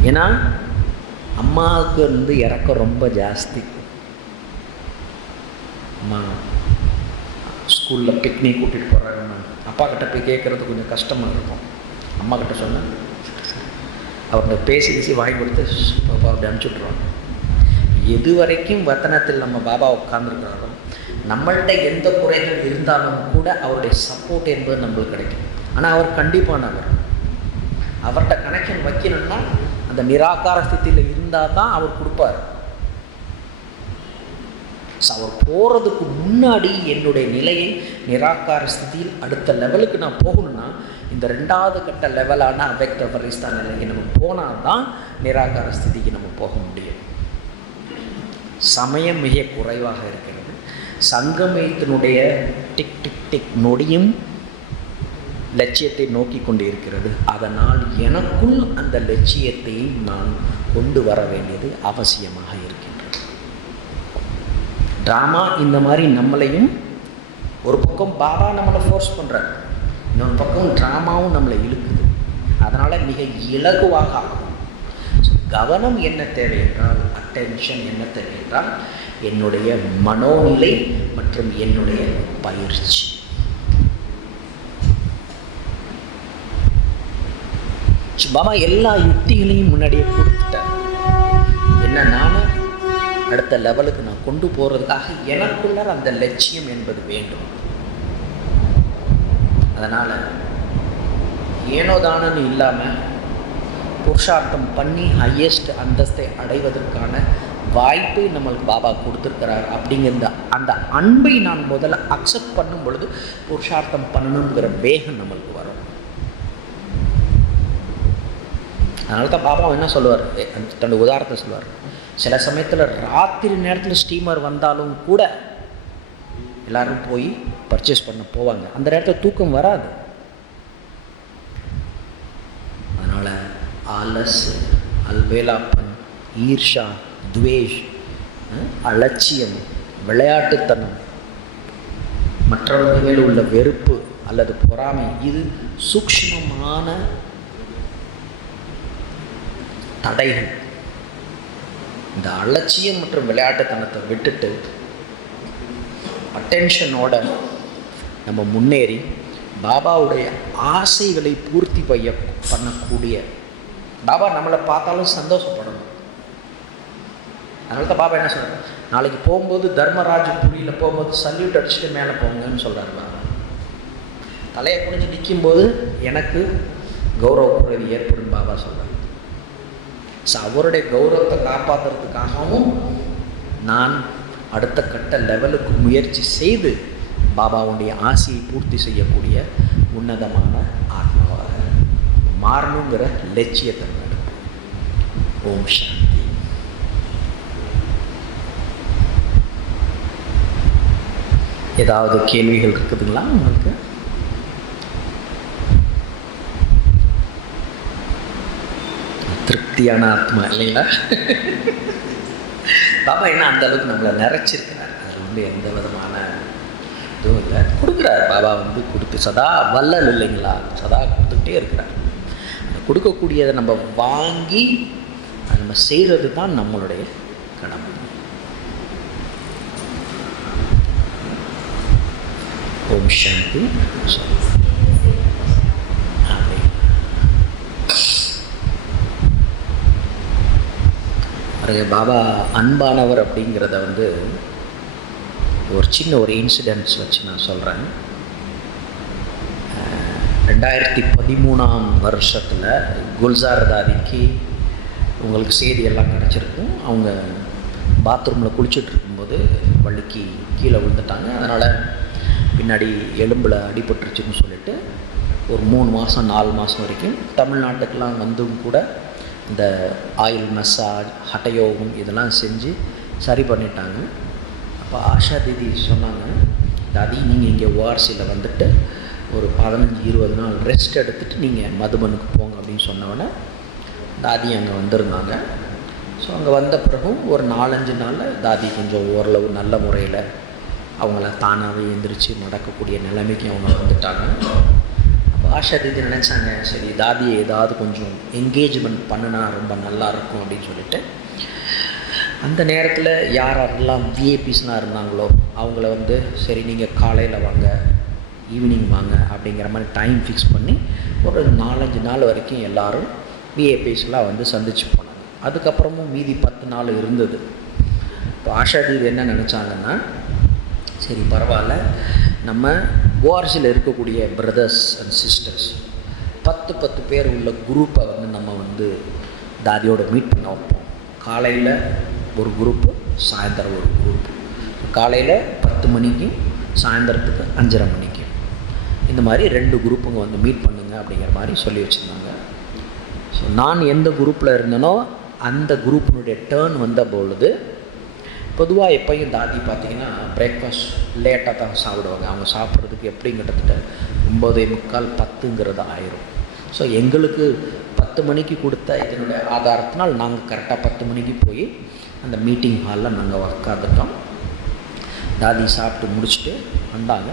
ஏன்னா அம்மாவுக்கு வந்து இறக்கம் ரொம்ப ஜாஸ்தி. அம்மா ஸ்கூலில் பிக்னிக் கூட்டிகிட்டு போகிறாங்கன்னா அப்பா கிட்ட போய் கேட்குறது கொஞ்சம் கஷ்டமாக இருக்கும். அம்மா கிட்ட சொன்னால் அவங்க பேசி வாங்கி கொடுத்து பாப்பா அப்படி அனுப்பிச்சி விட்ருவாங்க. எது வரைக்கும் வத்தனத்தில் நம்ம பாபா உட்கார்ந்துருக்கிறாரோ நம்மள்கிட்ட எந்த குறைகள் இருந்தாலும் கூட அவருடைய சப்போர்ட் என்பது நம்மளுக்கு கிடைக்கும். ஆனால் அவர் கண்டிப்பானவர். அவர்கிட்ட கனெக்ஷன் வைக்கணும்னா அந்த நிராகார ஸ்திதியில் இருந்தால் தான் அவர் கொடுப்பார். அவர் போகிறதுக்கு முன்னாடி என்னுடைய நிலையை நிராகார ஸ்திதியில் அடுத்த லெவலுக்கு நான் போகணும்னா இந்த 2வது கட்ட லெவலான அவ்வக்த ஃபரிஸ்தா நிலைக்கு நம்ம போனால் தான் நிராகார ஸ்திதிக்கு நம்ம போக முடியும். சமயம் மிக குறைவாக இருக்கிறது. சங்கமத்தினுடைய டிக் டிக் டிக் நொடியும் லட்சியத்தை நோக்கி கொண்டு இருக்கிறது. அதனால் எனக்குள் அந்த லட்சியத்தை நான் கொண்டு வர வேண்டியது அவசியமாக இருக்கின்றது. ட்ராமா இந்த மாதிரி நம்மளையும் ஒரு பக்கம் பாபா நம்மளை ஃபோர்ஸ் பண்ணுறார், இன்னொரு பக்கம் ட்ராமாவும் நம்மளை இழுக்குது. அதனால் மிக இலகுவாக ஆகும். கவனம் என்ன தேவை என்றால், அட்டென்ஷன் என்ன தேவை என்றால், என்னுடைய மனோநிலை மற்றும் என்னுடைய பயிற்சி. பாபா எல்லா யுக்திகளையும் முன்னாடியே கொடுத்துட்டார். என்ன நானும் அடுத்த லெவலுக்கு நான் கொண்டு போகிறதுக்காக எனக்குள்ள அந்த லட்சியம் என்பது வேண்டும். அதனால் ஏனோதானன்னு இல்லாமல் புருஷார்த்தம் பண்ணி ஹையஸ்ட் அந்தஸ்தை அடைவதற்கான வாய்ப்பை நம்மளுக்கு பாபா கொடுத்துருக்கிறார். அப்படிங்கிற அந்த அன்பை நான் முதல்ல அக்செப்ட் பண்ணும் பொழுது புருஷார்த்தம் பண்ணணுங்கிற வேகம் நம்மளுக்கு வரும். அதனால தான் பாபா என்ன சொல்லுவார், தன்னுடைய உதாரணத்தை சொல்லுவார். சில சமயத்தில் ராத்திரி நேரத்தில் ஸ்டீமர் வந்தாலும் கூட எல்லோரும் போய் பர்ச்சேஸ் பண்ண போவாங்க. அந்த நேரத்தில் தூக்கம் வராது. அதனால் ஆலஸ், அல்வேலாப்பன், ஈர்ஷா, துவேஷ், அலட்சியம், விளையாட்டுத்தனம், மற்றவர்கள் மேல் உள்ள வெறுப்பு அல்லது பொறாமை, இது சூக்ஷ்மமான தடைகள். இந்த அலட்சியம் மற்றும் விளையாட்டுத்தனத்தை விட்டுட்டு அட்டென்ஷனோட நம்ம முன்னேறி பாபாவுடைய ஆசைகளை பூர்த்தி பண்ணக்கூடிய, பாபா நம்மளை பார்த்தாலும் சந்தோஷப்படணும். அதனால தான் பாபா என்ன சொல்கிறார், நாளைக்கு போகும்போது தர்மராஜ் புரியில் போகும்போது சல்யூட் அடிச்சுட்டு மேலே போங்கன்னு சொல்கிறார் பாபா. தலையை குனிஞ்சு நிற்கும்போது எனக்கு கௌரவ குறைவு ஏற்படும் பாபா சொல்கிறார். ஸோ அவருடைய கௌரவத்தை காப்பாற்றுறதுக்காகவும் நான் அடுத்த கட்ட லெவலுக்கு முயற்சி செய்து பாபாவுடைய ஆசையை பூர்த்தி செய்யக்கூடிய உன்னதமான ஆத்மாவாக மாறணுங்கிற லட்சியத்தை நடக்கும். ஓம் சாந்தி. ஏதாவது கேள்விகள் இருக்குதுங்களா உங்களுக்கு? திருப்தியான ஆத்மா இல்லைங்களா? பாபா என்ன அந்த அளவுக்கு நம்மளை நிறைச்சிருக்கிறார். அதில் வந்து எந்த விதமான இதுவும் இல்லை. கொடுக்குறார் பாபா வந்து கொடுத்து சதா வல்லல் இல்லைங்களா, சதா கொடுத்துக்கிட்டே இருக்கிறார். அந்த கொடுக்கக்கூடியதை நம்ம வாங்கி அதை நம்ம செய்கிறது தான் நம்மளுடைய கடமை. ஓம் சாந்தி. பாபா அன்பானவர் அப்படிங்கிறத வந்து ஒரு சின்ன ஒரு இன்சிடென்ட்ஸ் வச்சு நான் சொல்கிறேன். 2013 குல்சார் தாதிக்கு உங்களுக்கு செய்தியெல்லாம் கிடச்சிருக்கும். அவங்க பாத்ரூமில் குளிச்சுட்டு இருக்கும்போது வள்ளிக்கு கீழே விழுந்துட்டாங்க. அதனால் பின்னாடி எலும்பில் அடிபட்டுருச்சுன்னு சொல்லிட்டு ஒரு 3 மாதம் 4 மாதம் வரைக்கும் தமிழ்நாட்டுக்கெலாம் வந்தும் கூட இந்த ஆயில் மசாஜ், ஹட்டயோகம் இதெல்லாம் செஞ்சு சரி பண்ணிட்டாங்க. அப்போ ஆஷா தீதி சொன்னாங்க, தாதி நீங்கள் இங்கே ஓஆர்சியில் வந்துட்டு ஒரு 15-20 நாள் ரெஸ்ட் எடுத்துகிட்டு நீங்கள் மதுபனுக்கு போங்க அப்படின்னு சொன்னோடனே தாதி அங்கே வந்திருந்தாங்க. ஸோ அங்கே வந்த பிறகும் ஒரு 4-5 நாளில் தாதி கொஞ்சம் ஓரளவு நல்ல முறையில் அவங்கள தானாகவே எந்திரிச்சு நடக்கக்கூடிய நிலைமைக்கு அவங்க வந்துட்டாங்க. ஆஷா தீதி நினச்சாங்க, சரி தாதியை ஏதாவது கொஞ்சம் என்கேஜ்மெண்ட் பண்ணினா ரொம்ப நல்லாயிருக்கும் அப்படின்னு சொல்லிட்டு அந்த நேரத்தில் யாரெல்லாம் விஐபிஸ்லாம் இருந்தாங்களோ அவங்கள வந்து சரி நீங்கள் காலையில் வாங்க, ஈவினிங் வாங்க அப்படிங்கிற மாதிரி டைம் ஃபிக்ஸ் பண்ணி ஒரு 4-5 நாள் வரைக்கும் எல்லோரும் விஐபிஸ்லாம் வந்து சந்திச்சு போனாங்க. அதுக்கப்புறமும் மீதி 10 நாள் இருந்தது. இப்போ ஆஷா தீதி என்ன நினச்சாங்கன்னா, சரி பரவாயில்ல, நம்ம ஓஆர்சியில் இருக்கக்கூடிய பிரதர்ஸ் அண்ட் சிஸ்டர்ஸ் 10 பேர் உள்ள குரூப்பை வந்து நம்ம வந்து தாதியோட மீட் பண்ண வைப்போம். காலையில் ஒரு குரூப்பு, சாயந்தரம் ஒரு குரூப்பு. காலையில் 10 மணிக்கு, சாயந்தரத்துக்கு 5:30 மணிக்கு, இந்த மாதிரி 2 குரூப்புங்க வந்து மீட் பண்ணுங்க அப்படிங்கிற மாதிரி சொல்லி வச்சுருந்தாங்க. ஸோ நான் எந்த குரூப்பில் இருந்தேனோ அந்த குரூப்பினுடைய டேர்ன் வந்த பொழுது பொதுவாக எப்போயும் தாதி பார்த்திங்கன்னா பிரேக்ஃபாஸ்ட் லேட்டாக தான் சாப்பிடுவாங்க. அவங்க சாப்பிட்றதுக்கு எப்படியும் கிட்டத்தட்ட 9:45 10 ஆயிரும். ஸோ எங்களுக்கு 10 மணிக்கு கொடுத்த இதனுடைய ஆதாரத்தினால் நாங்கள் கரெக்டாக 10 மணிக்கு போய் அந்த மீட்டிங் ஹாலில் நாங்கள் உட்காந்துட்டோம். தாதி சாப்பிட்டு முடிச்சுட்டு வந்தாங்க.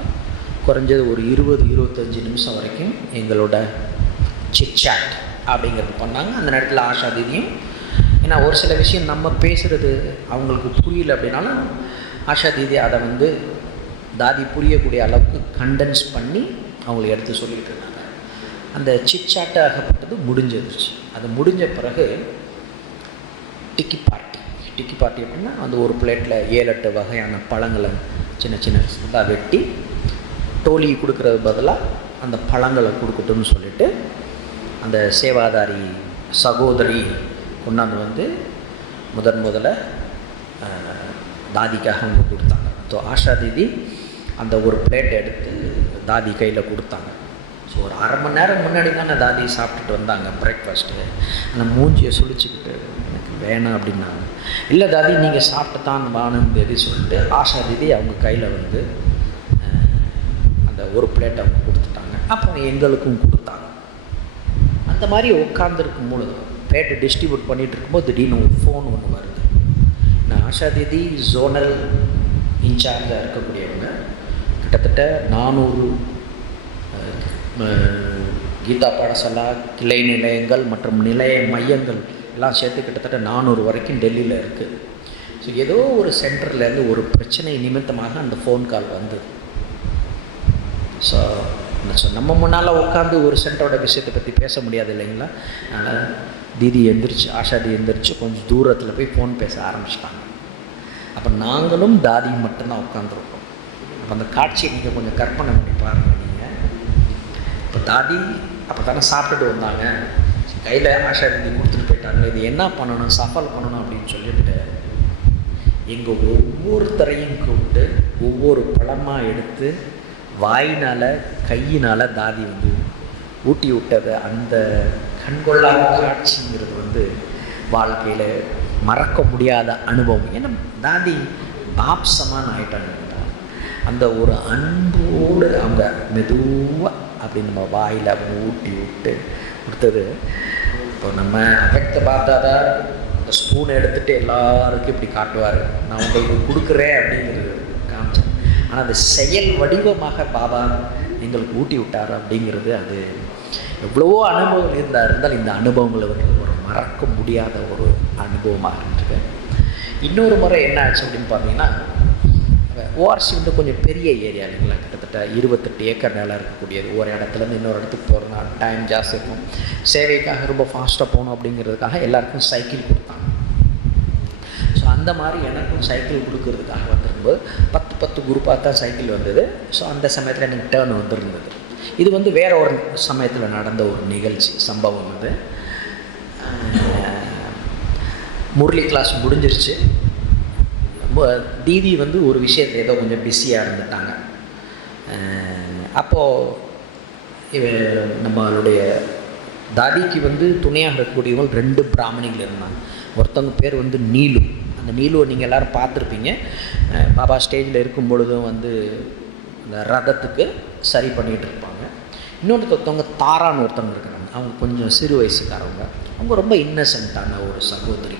குறைஞ்சது ஒரு 20-25 நிமிஷம் வரைக்கும் எங்களோட சிட்சாட் அப்படிங்கிறது பண்ணாங்க. அந்த நேரத்தில் ஆஷா தீதியும், ஏன்னா ஒரு சில விஷயம் நம்ம பேசுகிறது அவங்களுக்கு புரியல அப்படின்னாலும் ஆஷா தீதி அதை வந்து தாதி புரியக்கூடிய அளவுக்கு கண்டென்ஸ் பண்ணி அவங்களுக்கு எடுத்து சொல்லிகிட்டு இருந்தாங்க. அந்த சிட்சாட் ஆகப்பட்டது முடிஞ்சிருச்சு. அது முடிஞ்ச பிறகு டிக்கி பார்ட்டி அப்படின்னா அந்த ஒரு பிளேட்டில் 7-8 வகையான பழங்களை சின்ன சின்ன வெட்டி டோலி கொடுக்கறது பதிலாக அந்த பழங்களை கொடுக்கட்டும்னு சொல்லிட்டு அந்த சேவாதாரி சகோதரி கொண்டாந்து வந்து முதல்ல தாதிக்காக அவங்க கொடுத்தாங்க. ஸோ ஆஷா தீதி அந்த ஒரு பிளேட் எடுத்து தாதி கையில் கொடுத்தாங்க. ஸோ ஒரு அரை மணி நேரம் முன்னாடி தானே தாதி சாப்பிட்டுட்டு வந்தாங்க பிரேக்ஃபாஸ்ட்டு. அந்த மூஞ்சியை சுழிச்சிக்கிட்டு எனக்கு வேணாம் அப்படின்னாங்க. இல்லை தாதி நீங்கள் சாப்பிட்டு தான் வாணுன்னு சொல்லிட்டு ஆஷா தீதி அவங்க கையில் வந்து அந்த ஒரு பிளேட் அவங்க கொடுத்துட்டாங்க. அப்புறம் எங்களுக்கும் கொடுத்தாங்க. அந்த மாதிரி உட்காந்துருக்கும் பொழுது பிளேட்டை டிஸ்ட்ரிபியூட் பண்ணிகிட்டு இருக்கும்போது திடீர்னு ஒரு ஃபோன் ஒன்று வருது. நான் ஆஷா தீதி ஜோனல் இன்சார்ஜாக இருக்கக்கூடியவங்க கிட்டத்தட்ட 400 கீதா பாடசாலா கிளை நிலையங்கள் மற்றும் நிலைய மையங்கள் எல்லாம் சேர்த்து கிட்டத்தட்ட 400 வரைக்கும் டெல்லியில் இருக்குது. ஸோ ஏதோ ஒரு சென்டர்லேருந்து ஒரு பிரச்சனை நிமித்தமாக அந்த ஃபோன் கால் வந்தது. ஸோ நம்ம முன்னால் உட்காந்து ஒரு சென்டரோட விஷயத்தை பற்றி பேச முடியாது இல்லைங்களா. அதனால் தீதி எந்திரிச்சு ஆஷா தீதி எந்திரிச்சு கொஞ்சம் தூரத்தில் போய் ஃபோன் பேச ஆரம்பிச்சிட்டாங்க. அப்போ நாங்களும் தாதி மட்டும்தான் உட்காந்துருக்கோம். அப்போ அந்த காட்சியை நீங்கள் கொஞ்சம் கற்பனை பண்ணி பாருங்கள். நீங்கள் இப்போ தாதி அப்போ தானே சாப்பிட்டுட்டு வந்தாங்க, கையில் ஆஷா தீதி கொடுத்துட்டு போயிட்டாங்க. இது என்ன பண்ணணும், சஃபல் பண்ணணும் அப்படின்னு சொல்லிட்டு எங்கள் ஒவ்வொருத்தரையும் கூப்பிட்டு ஒவ்வொரு பழமாக எடுத்து வாயினால் கையினால் தாதி வந்து ஊட்டி விட்டது. அந்த கண்கொள்ளா காட்சிங்கிறது வந்து வாழ்க்கையில் மறக்க முடியாத அனுபவம். ஏன்னா தாதி பாப்சமான ஆயிட்டாங்க. அந்த ஒரு அன்போடு அவங்க மெதுவாக அப்படி நம்ம வாயில் அவங்க ஊட்டி விட்டு கொடுத்தது. இப்போ நம்ம அஃபெக்ட பார்த்தாதா அந்த ஸ்பூனை எடுத்துகிட்டு எல்லாருக்கும் இப்படி காட்டுவார், நான் உங்களுக்கு கொடுக்குறேன் அப்படிங்கிறது காமிச்சேன். ஆனால் அந்த செயல் வடிவமாக பாபா எங்களுக்கு ஊட்டி விட்டார் அப்படிங்கிறது அது எவ்வளவோ அனுபவம் இருந்தால் இந்த அனுபவங்களை வந்து ஒரு மறக்க முடியாத ஒரு அனுபவமாக இருந்துருக்கு. இன்னொரு முறை என்ன ஆச்சு அப்படின்னு பார்த்தீங்கன்னா, ஓஆர்சி வந்து கொஞ்சம் பெரிய ஏரியா இல்லைங்களா, கிட்டத்தட்ட 28 ஏக்கர் நிலம் இருக்கக்கூடியது. ஒரு இடத்துலேருந்து இன்னொரு இடத்துக்கு போகிறதுனா டைம் ஜாஸ்தி இருக்கும். சேவைக்காக ரொம்ப ஃபாஸ்ட்டாக போகணும் அப்படிங்கிறதுக்காக எல்லாருக்கும் சைக்கிள் கொடுத்தாங்க. ஸோ அந்த மாதிரி எனக்கும் சைக்கிள் கொடுக்கறதுக்காக வந்திருக்கும்போது 10 குரூப்பாக தான் சைக்கிள் வந்தது. ஸோ அந்த சமயத்தில் எனக்கு டேர்ன் வந்துருந்தது. இது வந்து வேறு ஒரு சமயத்தில் நடந்த ஒரு நிகழ்ச்சி சம்பவம் வந்து முரளி கிளாஸ் முடிஞ்சிருச்சு. தீதி வந்து ஒரு விஷயத்தில் ஏதோ கொஞ்சம் பிஸியாக இருந்துட்டாங்க. அப்போது நம்மளுடைய தாதிக்கு வந்து துணையாக இருக்கக்கூடியவங்க 2 பிராமணிகள் இருந்தாங்க. ஒருத்தவங்க பேர் வந்து நீலு. அந்த நீலுவை நீங்கள் எல்லோரும் பார்த்துருப்பீங்க. பாபா ஸ்டேஜில் இருக்கும் பொழுதும் வந்து இந்த ரதத்துக்கு சரி பண்ணிகிட்டு இருப்பாங்க. இன்னொருத்தவங்க தாரான்னு ஒருத்தவங்க இருக்கிறாங்க. அவங்க கொஞ்சம் சிறு வயசுக்காரவங்க. அவங்க ரொம்ப இன்னசென்ட்டான ஒரு சகோதரி.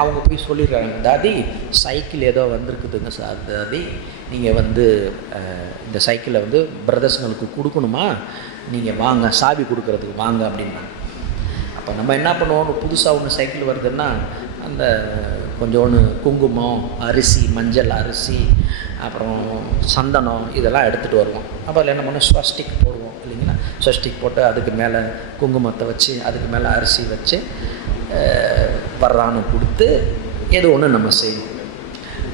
அவங்க போய் சொல்லிடுறாங்க, தாதி சைக்கிள் ஏதோ வந்திருக்குதுங்க சார், தாதி நீங்கள் வந்து இந்த சைக்கிளை வந்து பிரதர்ஸுங்களுக்கு கொடுக்கணுமா, நீங்கள் வாங்க சாவி கொடுக்கறதுக்கு வாங்க அப்படின்னாங்க. அப்போ நம்ம என்ன பண்ணுவோம், புதுசாக ஒன்று சைக்கிள் வருதுன்னா அந்த கொஞ்சோன்னு குங்குமம், அரிசி, மஞ்சள் அரிசி, அப்புறம் சந்தனம் இதெல்லாம் எடுத்துகிட்டு வருவோம். அப்போ அதில் என்ன பண்ணோம், ஸ்வஸ்டிக் போடுவோம் இல்லைங்களா. ஸ்வஸ்டிக் போட்டு அதுக்கு மேலே குங்குமத்தை வச்சு அதுக்கு மேலே அரிசி வச்சு வர்றான்னு கொடுத்து ஏதோ ஒன்று நம்ம செய்வோம்.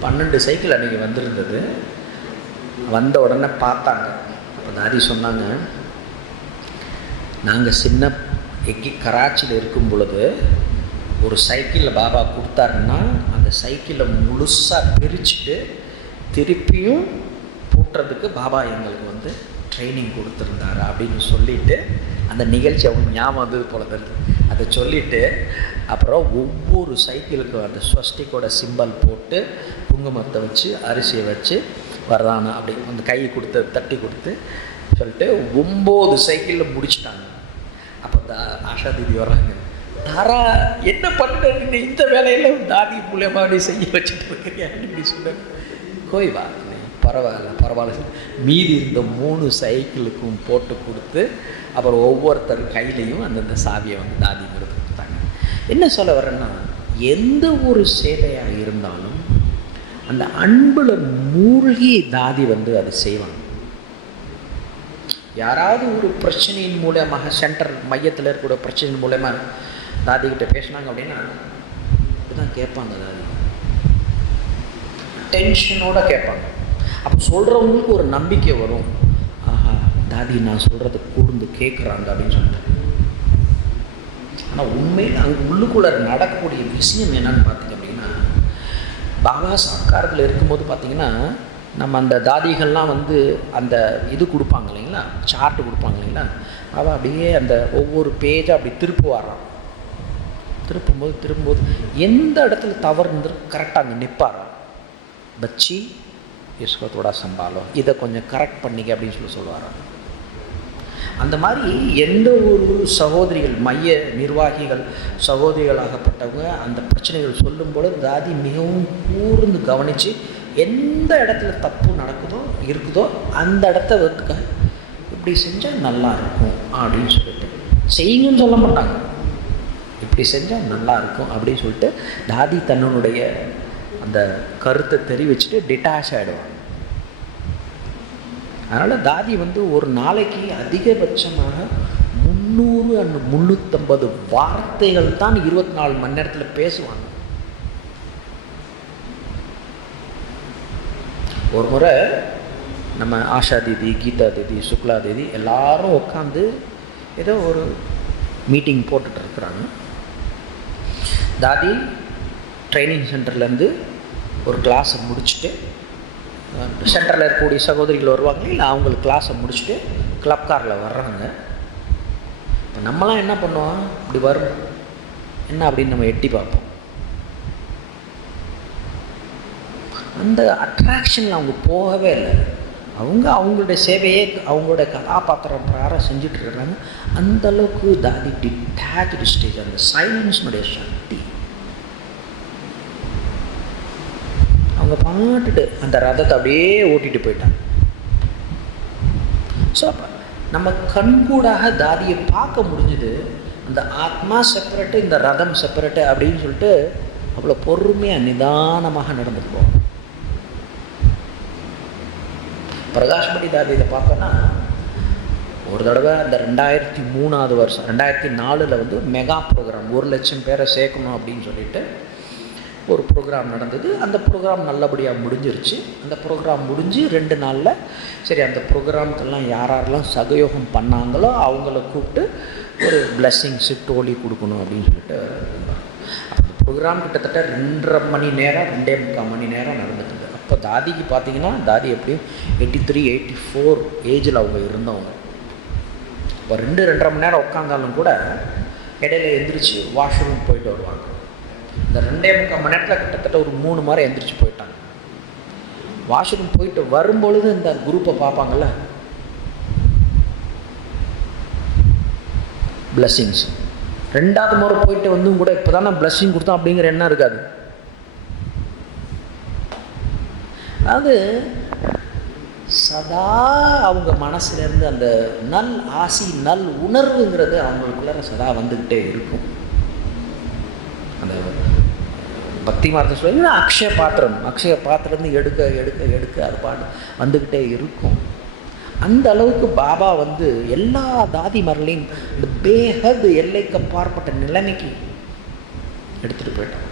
12 சைக்கிள் அன்றைக்கி வந்திருந்தது. வந்த உடனே பார்த்தாங்க. அப்போ தாதி சொன்னாங்க, நாங்கள் சின்ன கராச்சியில் இருக்கும் பொழுது ஒரு சைக்கிளில் பாபா கொடுத்தாருன்னா அந்த சைக்கிளை முழுசாக பிரிச்சுட்டு திருப்பியும் பூட்டுறதுக்கு பாபா எங்களுக்கு வந்து ட்ரைனிங் கொடுத்துருந்தாரு அப்படின்னு சொல்லிவிட்டு அந்த நிகழ்ச்சி அவங்களுக்கு ஞாபகம் வந்தது போல தான். அதை சொல்லிவிட்டு அப்புறம் ஒவ்வொரு சைக்கிளுக்கும் அந்த ஸ்வஸ்டிக்கோட சிம்பல் போட்டு குங்குமத்தை வச்சு அரிசியை வச்சு வரதானா அப்படி அந்த கையை கொடுத்து தட்டி கொடுத்து சொல்லிட்டு 9 சைக்கிளில் முடிச்சிட்டாங்க. அப்போ ஆஷா தீதி வர்றாங்க, தாரா என்ன பண்ணிட்டு இந்த வேலையில் தாதி மூலியமாக அப்படி செய்ய வச்சுட்டு இருக்கிறியா அப்படி சொன்னாங்க. கோய்வா பரவாயில்ல மீதி இருந்த 3 சைக்கிளுக்கும் போட்டு கொடுத்து அப்புறம் ஒவ்வொருத்தர் கையிலையும் அந்தந்த சாவியை வந்து தாதிங்கிறது கொடுத்தாங்க. என்ன சொல்ல வரேன்னா, எந்த ஒரு சேவையாக இருந்தாலும் அந்த அன்பில் மூழ்கி தாதி வந்து அதை செய்வாங்க. யாராவது ஒரு பிரச்சனையின் மூலமாக சென்டர் மையத்தில் இருக்கக்கூடிய பிரச்சனையின் மூலமாக தாதிக்கிட்ட பேசினாங்க அப்படின்னா இதுதான் கேட்பாங்க. தாதி டென்ஷனோடு கேட்பாங்க. அப்போ சொல்கிறவங்களுக்கு ஒரு நம்பிக்கை வரும், ஆஹா தாதி நான் சொல்கிறத கூர்ந்து கேட்குறாங்க அப்படின்னு சொல்லிட்டு. ஆனால் உண்மையில் அங்கே உள்ளுக்குள்ளே நடக்கக்கூடிய விஷயம் என்னன்னு பார்த்தீங்க அப்படின்னா, பாபா சாக்காரத்தில் இருக்கும்போது பார்த்திங்கன்னா நம்ம அந்த தாதிகள்லாம் வந்து அந்த இது கொடுப்பாங்க இல்லைங்களா, சார்ட்டு கொடுப்பாங்க இல்லைங்களா, அவள் அப்படியே அந்த ஒவ்வொரு பேஜாக அப்படி திருப்புவாராம். திருப்பும்போது எந்த இடத்துல தவறு இருந்து கரெக்டாக அங்கே நிற்பாராம். பச்சி இஸ்கத்தோட சம்பாலம் இதை கொஞ்சம் கரெக்ட் பண்ணிக்க அப்படின்னு சொல்லுவாராம். அந்த மாதிரி எந்த ஒரு சகோதரிகள் மைய நிர்வாகிகள் சகோதரிகளாகப்பட்டவங்க அந்த பிரச்சனைகள் சொல்லும்போது தாதி மிகவும் கூர்ந்து கவனித்து எந்த இடத்துல தப்பு இருக்குதோ அந்த இடத்த வந்து இப்படி செஞ்சால் நல்லா இருக்கும் அப்படின்னு சொல்லிட்டு செய்யுங்கன்னு சொல்ல மாட்டாங்க, இப்படி செஞ்சால் நல்லா இருக்கும் அப்படின்னு சொல்லிட்டு தாதி தன்னுடைய அந்த கருத்தை தெரிவிச்சுட்டு டிட்டாச் ஆகிடுவாங்க. அதனால் தாதி வந்து ஒரு நாளைக்கு அதிகபட்சமாக 300 and 350 வார்த்தைகள் தான் 24 மணி நேரத்தில் பேசுவாங்க. ஒரு முறை நம்ம ஆஷா தீதி, கீதா தீதி, சுக்லா தீதி எல்லாரும் உட்காந்து ஏதோ ஒரு மீட்டிங் போட்டுட்ருக்குறாங்க. தாதி ட்ரைனிங் சென்டர்லேருந்து ஒரு கிளாஸை முடிச்சுட்டு சென்டரில் இருக்கக்கூடிய சகோதரிகள் வருவாங்க இல்லை, அவங்களுக்கு கிளாஸை முடிச்சுட்டு கிளப் காரில் வர்றாங்க. இப்போ நம்மளாம் என்ன பண்ணுவோம், இப்படி வரும் என்ன அப்படின்னு நம்ம எட்டி பார்ப்போம். அந்த அட்ராக்ஷனில் அவங்க போகவே இல்லை. அவங்களுடைய சேவையே அவங்களுடைய கதாபாத்திரம் பிரகாரம் செஞ்சுட்டு இருக்கிறாங்க. அந்தளவுக்கு தாதி டிட்டாச்சு ஸ்டேஜ், அந்த சைலன்ஸினுடைய சக்தி. அவங்க பாட்டுட்டு அந்த ரதத்தை அப்படியே ஓட்டிகிட்டு போயிட்டாங்க. ஸோ அப்போ நம்ம கண்கூடாக தாதியை பார்க்க முடிஞ்சுது. அந்த ஆத்மா செப்பரேட்டு, இந்த ரதம் செப்பரேட்டு அப்படின்னு சொல்லிட்டு அவ்வளோ பொறுமையாக நிதானமாக நடந்துட்டு போவோம். பிரகாஷ்மணி தாதி இதை பார்த்தோன்னா ஒரு தடவை அந்த 2003ஆவது வருஷம் 2004 வந்து மெகா ப்ரோக்ராம் 1 லட்சம் பேரை சேர்க்கணும் அப்படின்னு சொல்லிட்டு ஒரு ப்ரோக்ராம் நடந்தது. அந்த ப்ரோக்ராம் நல்லபடியாக முடிஞ்சிருச்சு. அந்த ப்ரோக்ராம் முடிஞ்சு 2 நாளில் சரி அந்த ப்ரோக்ராமுக்கெல்லாம் யாரெல்லாம் சகயோகம் பண்ணாங்களோ அவங்கள கூப்பிட்டு ஒரு பிளஸ்ஸிங்ஸு டோலி கொடுக்கணும் அப்படின்னு சொல்லிட்டு அந்த ப்ரோக்ராம் கிட்டத்தட்ட 2.5 மணி நேரம் 2.25 மணி நேரம் நடந்துட்டு. அப்போ தாதிக்கு பார்த்தீங்கன்னா தாதி எப்படியும் 83, 84 ஏஜில் அவங்க இருந்தவங்க. இப்போ 2.5 மணி நேரம் உட்காந்தாலும் கூட இடையில எந்திரிச்சு வாஷ்ரூம் போயிட்டு வருவாங்க. இந்த 2.25 மணி நேரத்தில் கிட்டத்தட்ட ஒரு 3 முறை எந்திரிச்சு போயிட்டாங்க. வாஷ்ரூம் போயிட்டு வரும்பொழுது இந்த குரூப்பை பார்ப்பாங்கள்ல, பிளஸ்ஸிங்ஸ். 2வது முறை போயிட்டு வந்தும் கூட இப்போ தானே பிளஸ்ஸிங் கொடுத்தோம் அப்படிங்கிற எண்ணம் இருக்காது. அது சதா அவங்க மனசுலேருந்து அந்த நல் ஆசி நல் உணர்வுங்கிறது அவங்களுக்குள்ள சதா வந்துக்கிட்டே இருக்கும். அந்த பக்தி மார்க்கத்தை சொல்லி அக்ஷய பாத்திரம் எடுக்க எடுக்க எடுக்க அது பாட்டு வந்துக்கிட்டே இருக்கும். அந்த அளவுக்கு பாபா வந்து எல்லா தாதிமார்களையும் இந்த பேஹத் எல்லைக்கு அப்பாற்பட்ட நிலைமைக்கு எடுத்துகிட்டு போயிட்டான்.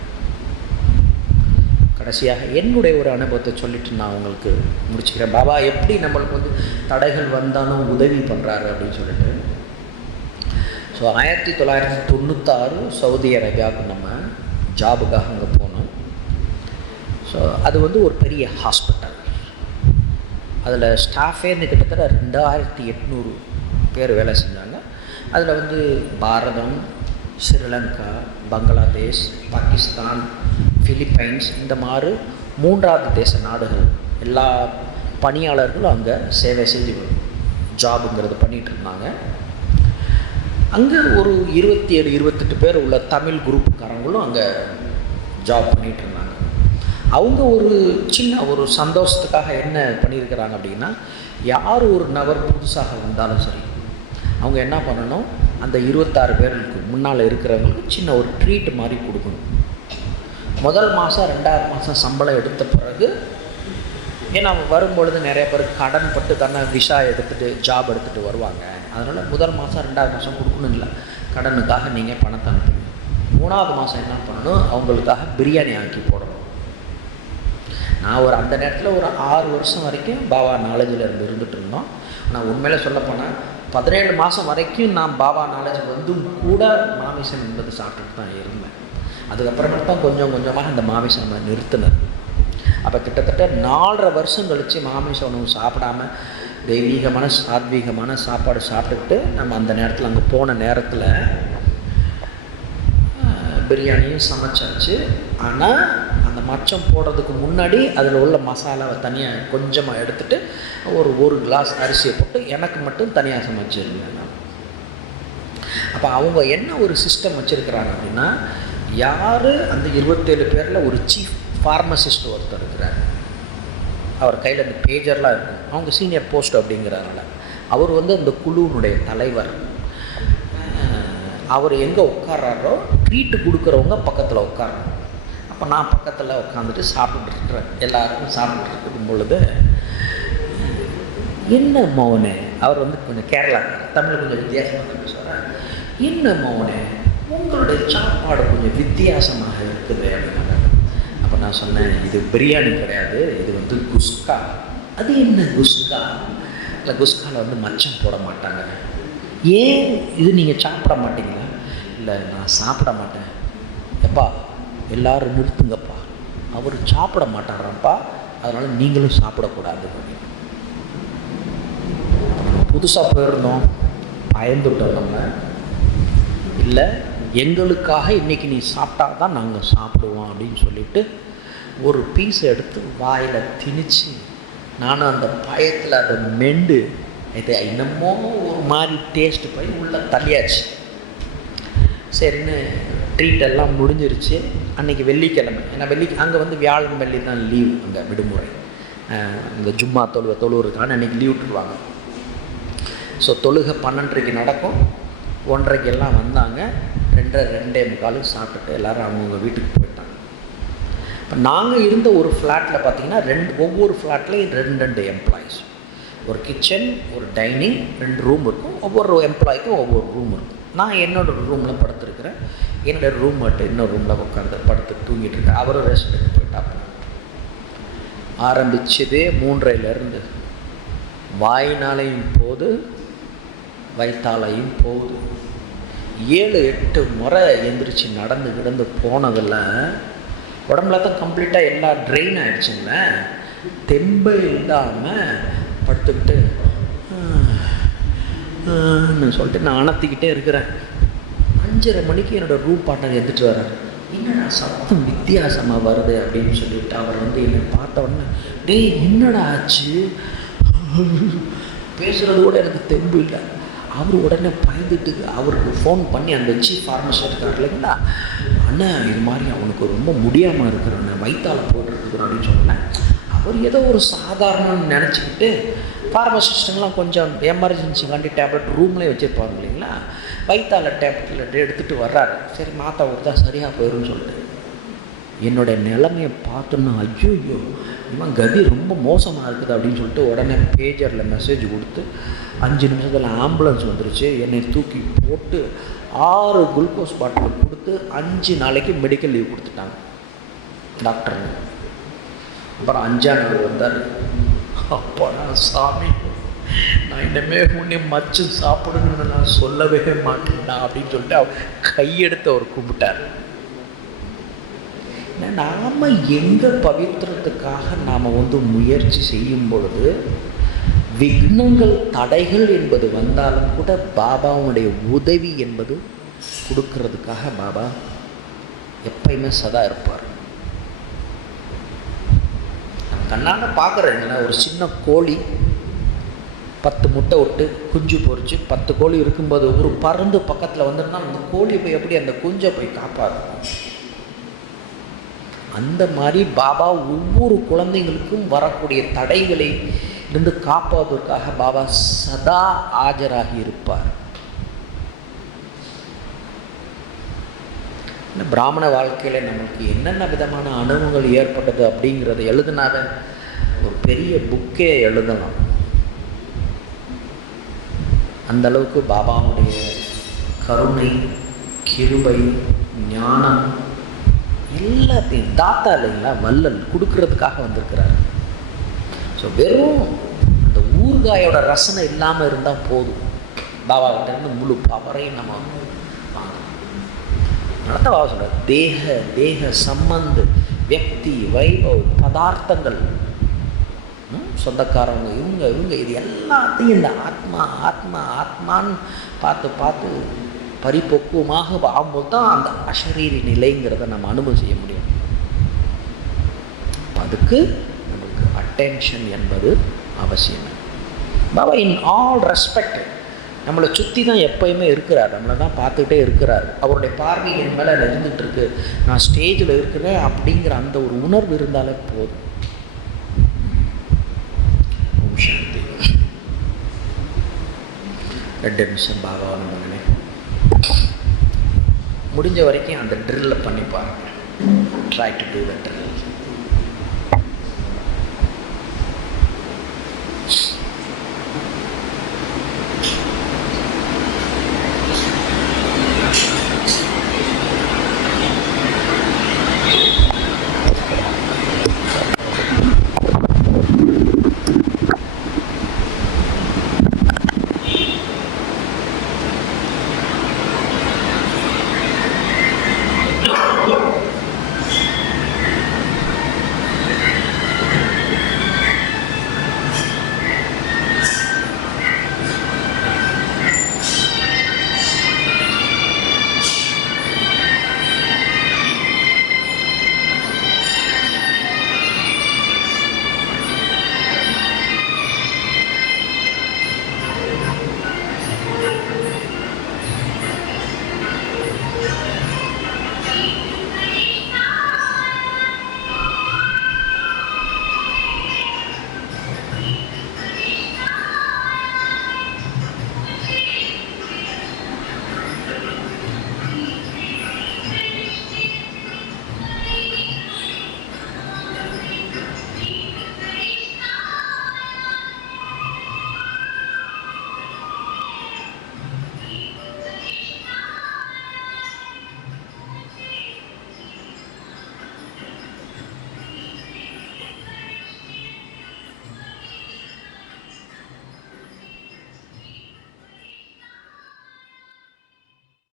கடைசியாக என்னுடைய ஒரு அனுபவத்தை சொல்லிட்டு நான் உங்களுக்கு முடிச்சுக்கிறேன். பாபா எப்படி நம்மளுக்கு வந்து தடைகள் வந்தாலும் உதவி பண்ணுறாரு அப்படின்னு சொல்லிட்டு. ஸோ 1996 சவுதி அரேபியாவுக்கு நம்ம ஜாபுக்காக அங்கே போனோம். ஸோ அது வந்து ஒரு பெரிய ஹாஸ்பிட்டல். அதில் ஸ்டாஃபே கிட்டத்தட்ட 2800 பேர் வேலை செஞ்சாங்க. அதில் வந்து பாரதம், ஸ்ரீலங்கா, பங்களாதேஷ், பாகிஸ்தான், பிலிப்பைன்ஸ் இந்த மாதிரி 3வது தேச நாடுகள் எல்லா பணியாளர்களும் அங்கே சேவை செஞ்சு ஜாபுங்கிறது பண்ணிகிட்டு இருந்தாங்க. அங்கே ஒரு 27-28 பேர் உள்ள தமிழ் குரூப்புக்காரங்களும் அங்கே ஜாப் பண்ணிகிட்டு இருந்தாங்க. அவங்க ஒரு சின்ன ஒரு சந்தோஷத்துக்காக என்ன பண்ணியிருக்கிறாங்க அப்படின்னா, யார் ஒரு நபர் புதுசாக வந்தாலும் சரி அவங்க என்ன பண்ணணும், அந்த 26 பேருக்கு முன்னால் இருக்கிறவங்களுக்கு சின்ன ஒரு ட்ரீட் மாதிரி கொடுக்கணும். முதல் மாதம் 2வது மாதம் சம்பளம் எடுத்த பிறகு, ஏன்னா வரும்பொழுது நிறைய பேர் கடன் பட்டு தானே விசா எடுத்துகிட்டு ஜாப் எடுத்துகிட்டு வருவாங்க. அதனால் முதல் மாதம் 2வது மாதம் கொடுக்கணும் இல்லை, கடனுக்காக நீங்கள் பணத்தை அனுப்புங்க. 3வது மாதம் என்ன பண்ணணும், அவங்களுக்காக பிரியாணி ஆக்கி போடணும். நான் அந்த நேரத்தில் ஒரு 6 வருஷம் வரைக்கும் பாபா நாலேஜில் இருந்துட்டு இருந்தோம். ஆனால் உண்மையில சொல்லப்போனால் 17 மாதம் வரைக்கும் நான் பாபா நாலேஜ் வந்தும் கூட மாமிசம் என்பது சாப்பிட்டுட்டு தான் இருந்தேன். அதுக்கப்புறமேட்டு தான் கொஞ்சம் கொஞ்சமாக இந்த மாமிசம் நம்ம நிறுத்தினது. அப்போ கிட்டத்தட்ட 4.5 வருஷம் கழித்து மாமிச உணவு சாப்பிடாமல் தெய்வீகமான சாத்வீகமான சாப்பாடு சாப்பிட்டுக்கிட்டு நம்ம அந்த நேரத்தில் அங்கே போன நேரத்தில் பிரியாணியும் சமைச்சாச்சு. ஆனால் அந்த மச்சம் போடுறதுக்கு முன்னாடி அதில் உள்ள மசாலாவை தனியாக கொஞ்சமாக எடுத்துகிட்டு ஒரு கிளாஸ் அரிசியை போட்டு எனக்கு மட்டும் தனியாக சமைச்சிருந்தேன் நான். அப்போ அவங்க என்ன ஒரு சிஸ்டம் வச்சுருக்கிறாங்க அப்படின்னா, யார் அந்த 27 பேரில் ஒரு சீஃப் ஃபார்மசிஸ்ட் ஒருத்தர் இருக்கிறார், அவர் கையில் அந்த பேஜர்லாம் இருக்கும், அவங்க சீனியர் போஸ்ட் அப்படிங்கிறதுனால அவர் வந்து அந்த குழுவினுடைய தலைவர். அவர் எங்கே உட்கார்றாரோ ட்ரீட்டு கொடுக்குறவங்க பக்கத்தில் உட்காரணும். அப்போ நான் பக்கத்தில் உட்காந்துட்டு சாப்பிட்டுருக்குறேன். எல்லாருக்கும் சாப்பிட்டு இருக்கும் பொழுது, என்ன மௌனே, அவர் வந்து கொஞ்சம் கேரளா தமிழ் கொஞ்சம் வித்தியாசமாக பேசுவார், என்ன மௌனே உங்களுடைய சாப்பாடு கொஞ்சம் வித்தியாசமாக இருக்குது அப்படின்னா. அப்போ நான் சொன்னேன், இது பிரியாணி கிடையாது, இது வந்து குஸ்கா. அது என்ன குஸ்கா? இல்லை, குஸ்காவில் வந்து மச்சம் போட மாட்டாங்க. ஏன் இது நீங்கள் சாப்பிட மாட்டீங்களா? இல்லை, நான் சாப்பிட மாட்டேன். எப்பா எல்லோரும் நிறுத்துங்கப்பா, அவர் சாப்பிட மாட்டாராப்பா, அதனால் நீங்களும் சாப்பிடக்கூடாது. புதுசாக போயிருந்தோம், பயந்துட்டோம் நம்ம. இல்லை, எங்களுக்காக இன்றைக்கி நீ சாப்பிட்டா தான் நாங்கள் சாப்பிடுவோம் அப்படின்னு சொல்லிவிட்டு ஒரு பீஸை எடுத்து வாயில் திணிச்சு, நானும் அந்த பயத்தில் அதை மெண்டு இது என்னமோ ஒரு மாதிரி டேஸ்ட்டு போய் உள்ளே தள்ளியாச்சு. சரின்னு ட்ரீட் எல்லாம் முடிஞ்சிருச்சு. அன்றைக்கி வெள்ளிக்கிழமை, ஏன்னா அங்கே வந்து வியாழன் வெள்ளி தான் லீவ், அங்கே விடுமுறை. இந்த ஜும்மா தொழுவுறதுக்கான அன்றைக்கி லீவ் விட்டுருவாங்க. ஸோ தொழுகை 12:30 நடக்கும், 1:30 எல்லாம் வந்தாங்க. 2:45 சாப்பிட்டுட்டு எல்லோரும் அவங்கவுங்க வீட்டுக்கு போயிட்டாங்க. இப்போ நாங்கள் இருந்த ஒரு ஃப்ளாட்டில் பார்த்திங்கன்னா ஒவ்வொரு ஃப்ளாட்லேயும் 2 எம்ப்ளாயீஸ், ஒரு கிச்சன், ஒரு டைனிங், 2 ரூம் இருக்கும். ஒவ்வொரு எம்ப்ளாய்க்கும் ஒவ்வொரு ரூம் இருக்கும். நான் என்னோடய ரூமில் படுத்துருக்கிறேன், என்னோடய ரூம்மேட்டு இன்னொரு ரூமில் உட்காந்து படுத்து தூங்கிட்டு இருக்கேன். அவரும் ரெஸ்ட் எடுத்து போயிட்டாப்ப. ஆரம்பிச்சதே 3:30 வாயினாலையும் போகுது, வயிற்றாலையும் போகுது. 7-8 முறை எந்திரிச்சு நடந்து கிடந்து போனதில் உடம்புல தான் கம்ப்ளீட்டாக எல்லா ட்ரெயின் ஆகிடுச்சுங்களே. தெம்பு இல்லாமல் படுத்துக்கிட்டு சொல்லிட்டு நான் அணத்திக்கிட்டே இருக்கிறேன். 5:30 மணிக்கு என்னோடய ரூம் பார்ட்னர் எழுந்துட்டு வர்றாரு. என்னடா சத்தம் வித்தியாசமாக வருது அப்படின்னு சொல்லிவிட்டு அவர் வந்து என்னை பார்த்த உடனே, டேய் என்னடா ஆச்சு, பேசுகிறது கூட எனக்கு தெம்பு இல்லை. அவர் உடனே பயந்துட்டு அவருக்கு ஃபோன் பண்ணி அந்த சீஃப் ஃபார்மசிஸ்ட் இருக்கார் இல்லைங்களா, அண்ணா இது மாதிரி அவனுக்கு ரொம்ப முடியாமல் இருக்கிறான், வயிற்றால் போட்டுருக்குறோம் அப்படின்னு சொன்னேன். அவர் ஏதோ ஒரு சாதாரணன்னு நினச்சிக்கிட்டு, ஃபார்மசிஸ்ட்டுங்கெலாம் கொஞ்சம் எமர்ஜென்சிக்காண்டி டேப்லெட் ரூம்லேயே வச்சுருப்பாங்க இல்லைங்களா, வயிற்றால் டேப்லெட் எடுத்துகிட்டு வர்றாரு. சரி மாத்தா கொடுத்தா சரியாக போயிடும்னு சொல்லிட்டு, என்னுடைய நிலைமையை பார்த்தோன்னா ஐயோ இவன் கதி ரொம்ப மோசமாக இருக்குது அப்படின்னு சொல்லிட்டு உடனே பேஜரில் மெசேஜ் கொடுத்து 5 நிமிஷத்தில் ஆம்புலன்ஸ் வந்துருச்சு. என்னை தூக்கி போட்டு 6 குளுக்கோஸ் பாட்டில் கொடுத்து 5 நாளைக்கு மெடிக்கல் லீவ் கொடுத்துட்டாங்க டாக்டர். அப்புறம் 5ஆம் நாள் வந்தார். அப்போ நான் சாமி, நான் இனிமேல் உன்னை மச்சு சாப்பிடணுன்னு நான் சொல்லவே மாட்டேன்டா அப்படின்னு சொல்லிட்டு அவர் கையெடுத்து அவர் கும்பிட்டார். நாம் எங்கள் பவித்திரத்துக்காக நாம் வந்து முயற்சி செய்யும் பொழுது விக்னங்கள் தடைகள் என்பது வந்தாலும் கூட பாபாவுடைய உதவி என்பது கொடுக்கறதுக்காக பாபா எப்பயுமே சதா இருப்பார். கண்ணாண்ட பார்க்குறேங்களா, ஒரு சின்ன கோழி 10 முட்டை விட்டு குஞ்சு பொறிச்சு 10 கோழி இருக்கும்போது ஒரு பருந்து பக்கத்தில் வந்துட்டுனா அந்த கோழி போய் எப்படி அந்த குஞ்சை போய் காப்பாற்றும். அந்த மாதிரி பாபா ஒவ்வொரு குழந்தைங்களுக்கும் வரக்கூடிய தடைகளை இருந்து காப்பதற்காக பாபா சதா ஆஜராகி இருப்பார். இந்த பிராமண வாழ்க்கையில் நமக்கு என்னென்ன விதமான அனுபவங்கள் ஏற்பட்டது அப்படிங்கிறத எழுதினாத ஒரு பெரிய புக்கே எழுதலாம். அந்த அளவுக்கு பாபாவுடைய கருணை, கிருபை, ஞானம் எல்லாத்தையும் தாத்தா இல்லைங்களா, வள்ளல் கொடுக்கறதுக்காக வந்திருக்கிறார். ஸோ வெறும் அந்த ஊறுகாயோட ரசனை இல்லாமல் இருந்தால் போதும், பாபா கிட்ட இருந்து முழு பவரையும் நம்ம நடத்த. பாபா சொல்கிறார், தேக சம்பந்த வியக்தி வைபவ் பதார்த்தங்கள், சொந்தக்காரவங்க, இவங்க இது எல்லாத்தையும் இந்த ஆத்மான்னு பார்த்து பரிபக்குவமாக ஆகும்போது தான் அந்த அசரீரி நிலைங்கிறத நம்ம அனுபவம் செய்ய முடியும். அதுக்கு நமக்கு அட்டென்ஷன் என்பது அவசியம். பாபா இன் ஆல் ரெஸ்பெக்ட் நம்மளை சுற்றி தான் எப்பயுமே இருக்கிறார், நம்மளை தான் பார்த்துக்கிட்டே இருக்கிறார். அவருடைய பார்வை என் மேலே இருந்துகிட்ருக்கு, நான் ஸ்டேஜில் இருக்கிறேன் அப்படிங்கிற அந்த ஒரு உணர்வு இருந்தாலே போதும். சாந்தி. 2 நிமிஷம் பாபாவை நம்ம முடிஞ்ச வரைக்கும் அந்த ட்ரில்லை பண்ணி பாருங்கள். Try to do the drill.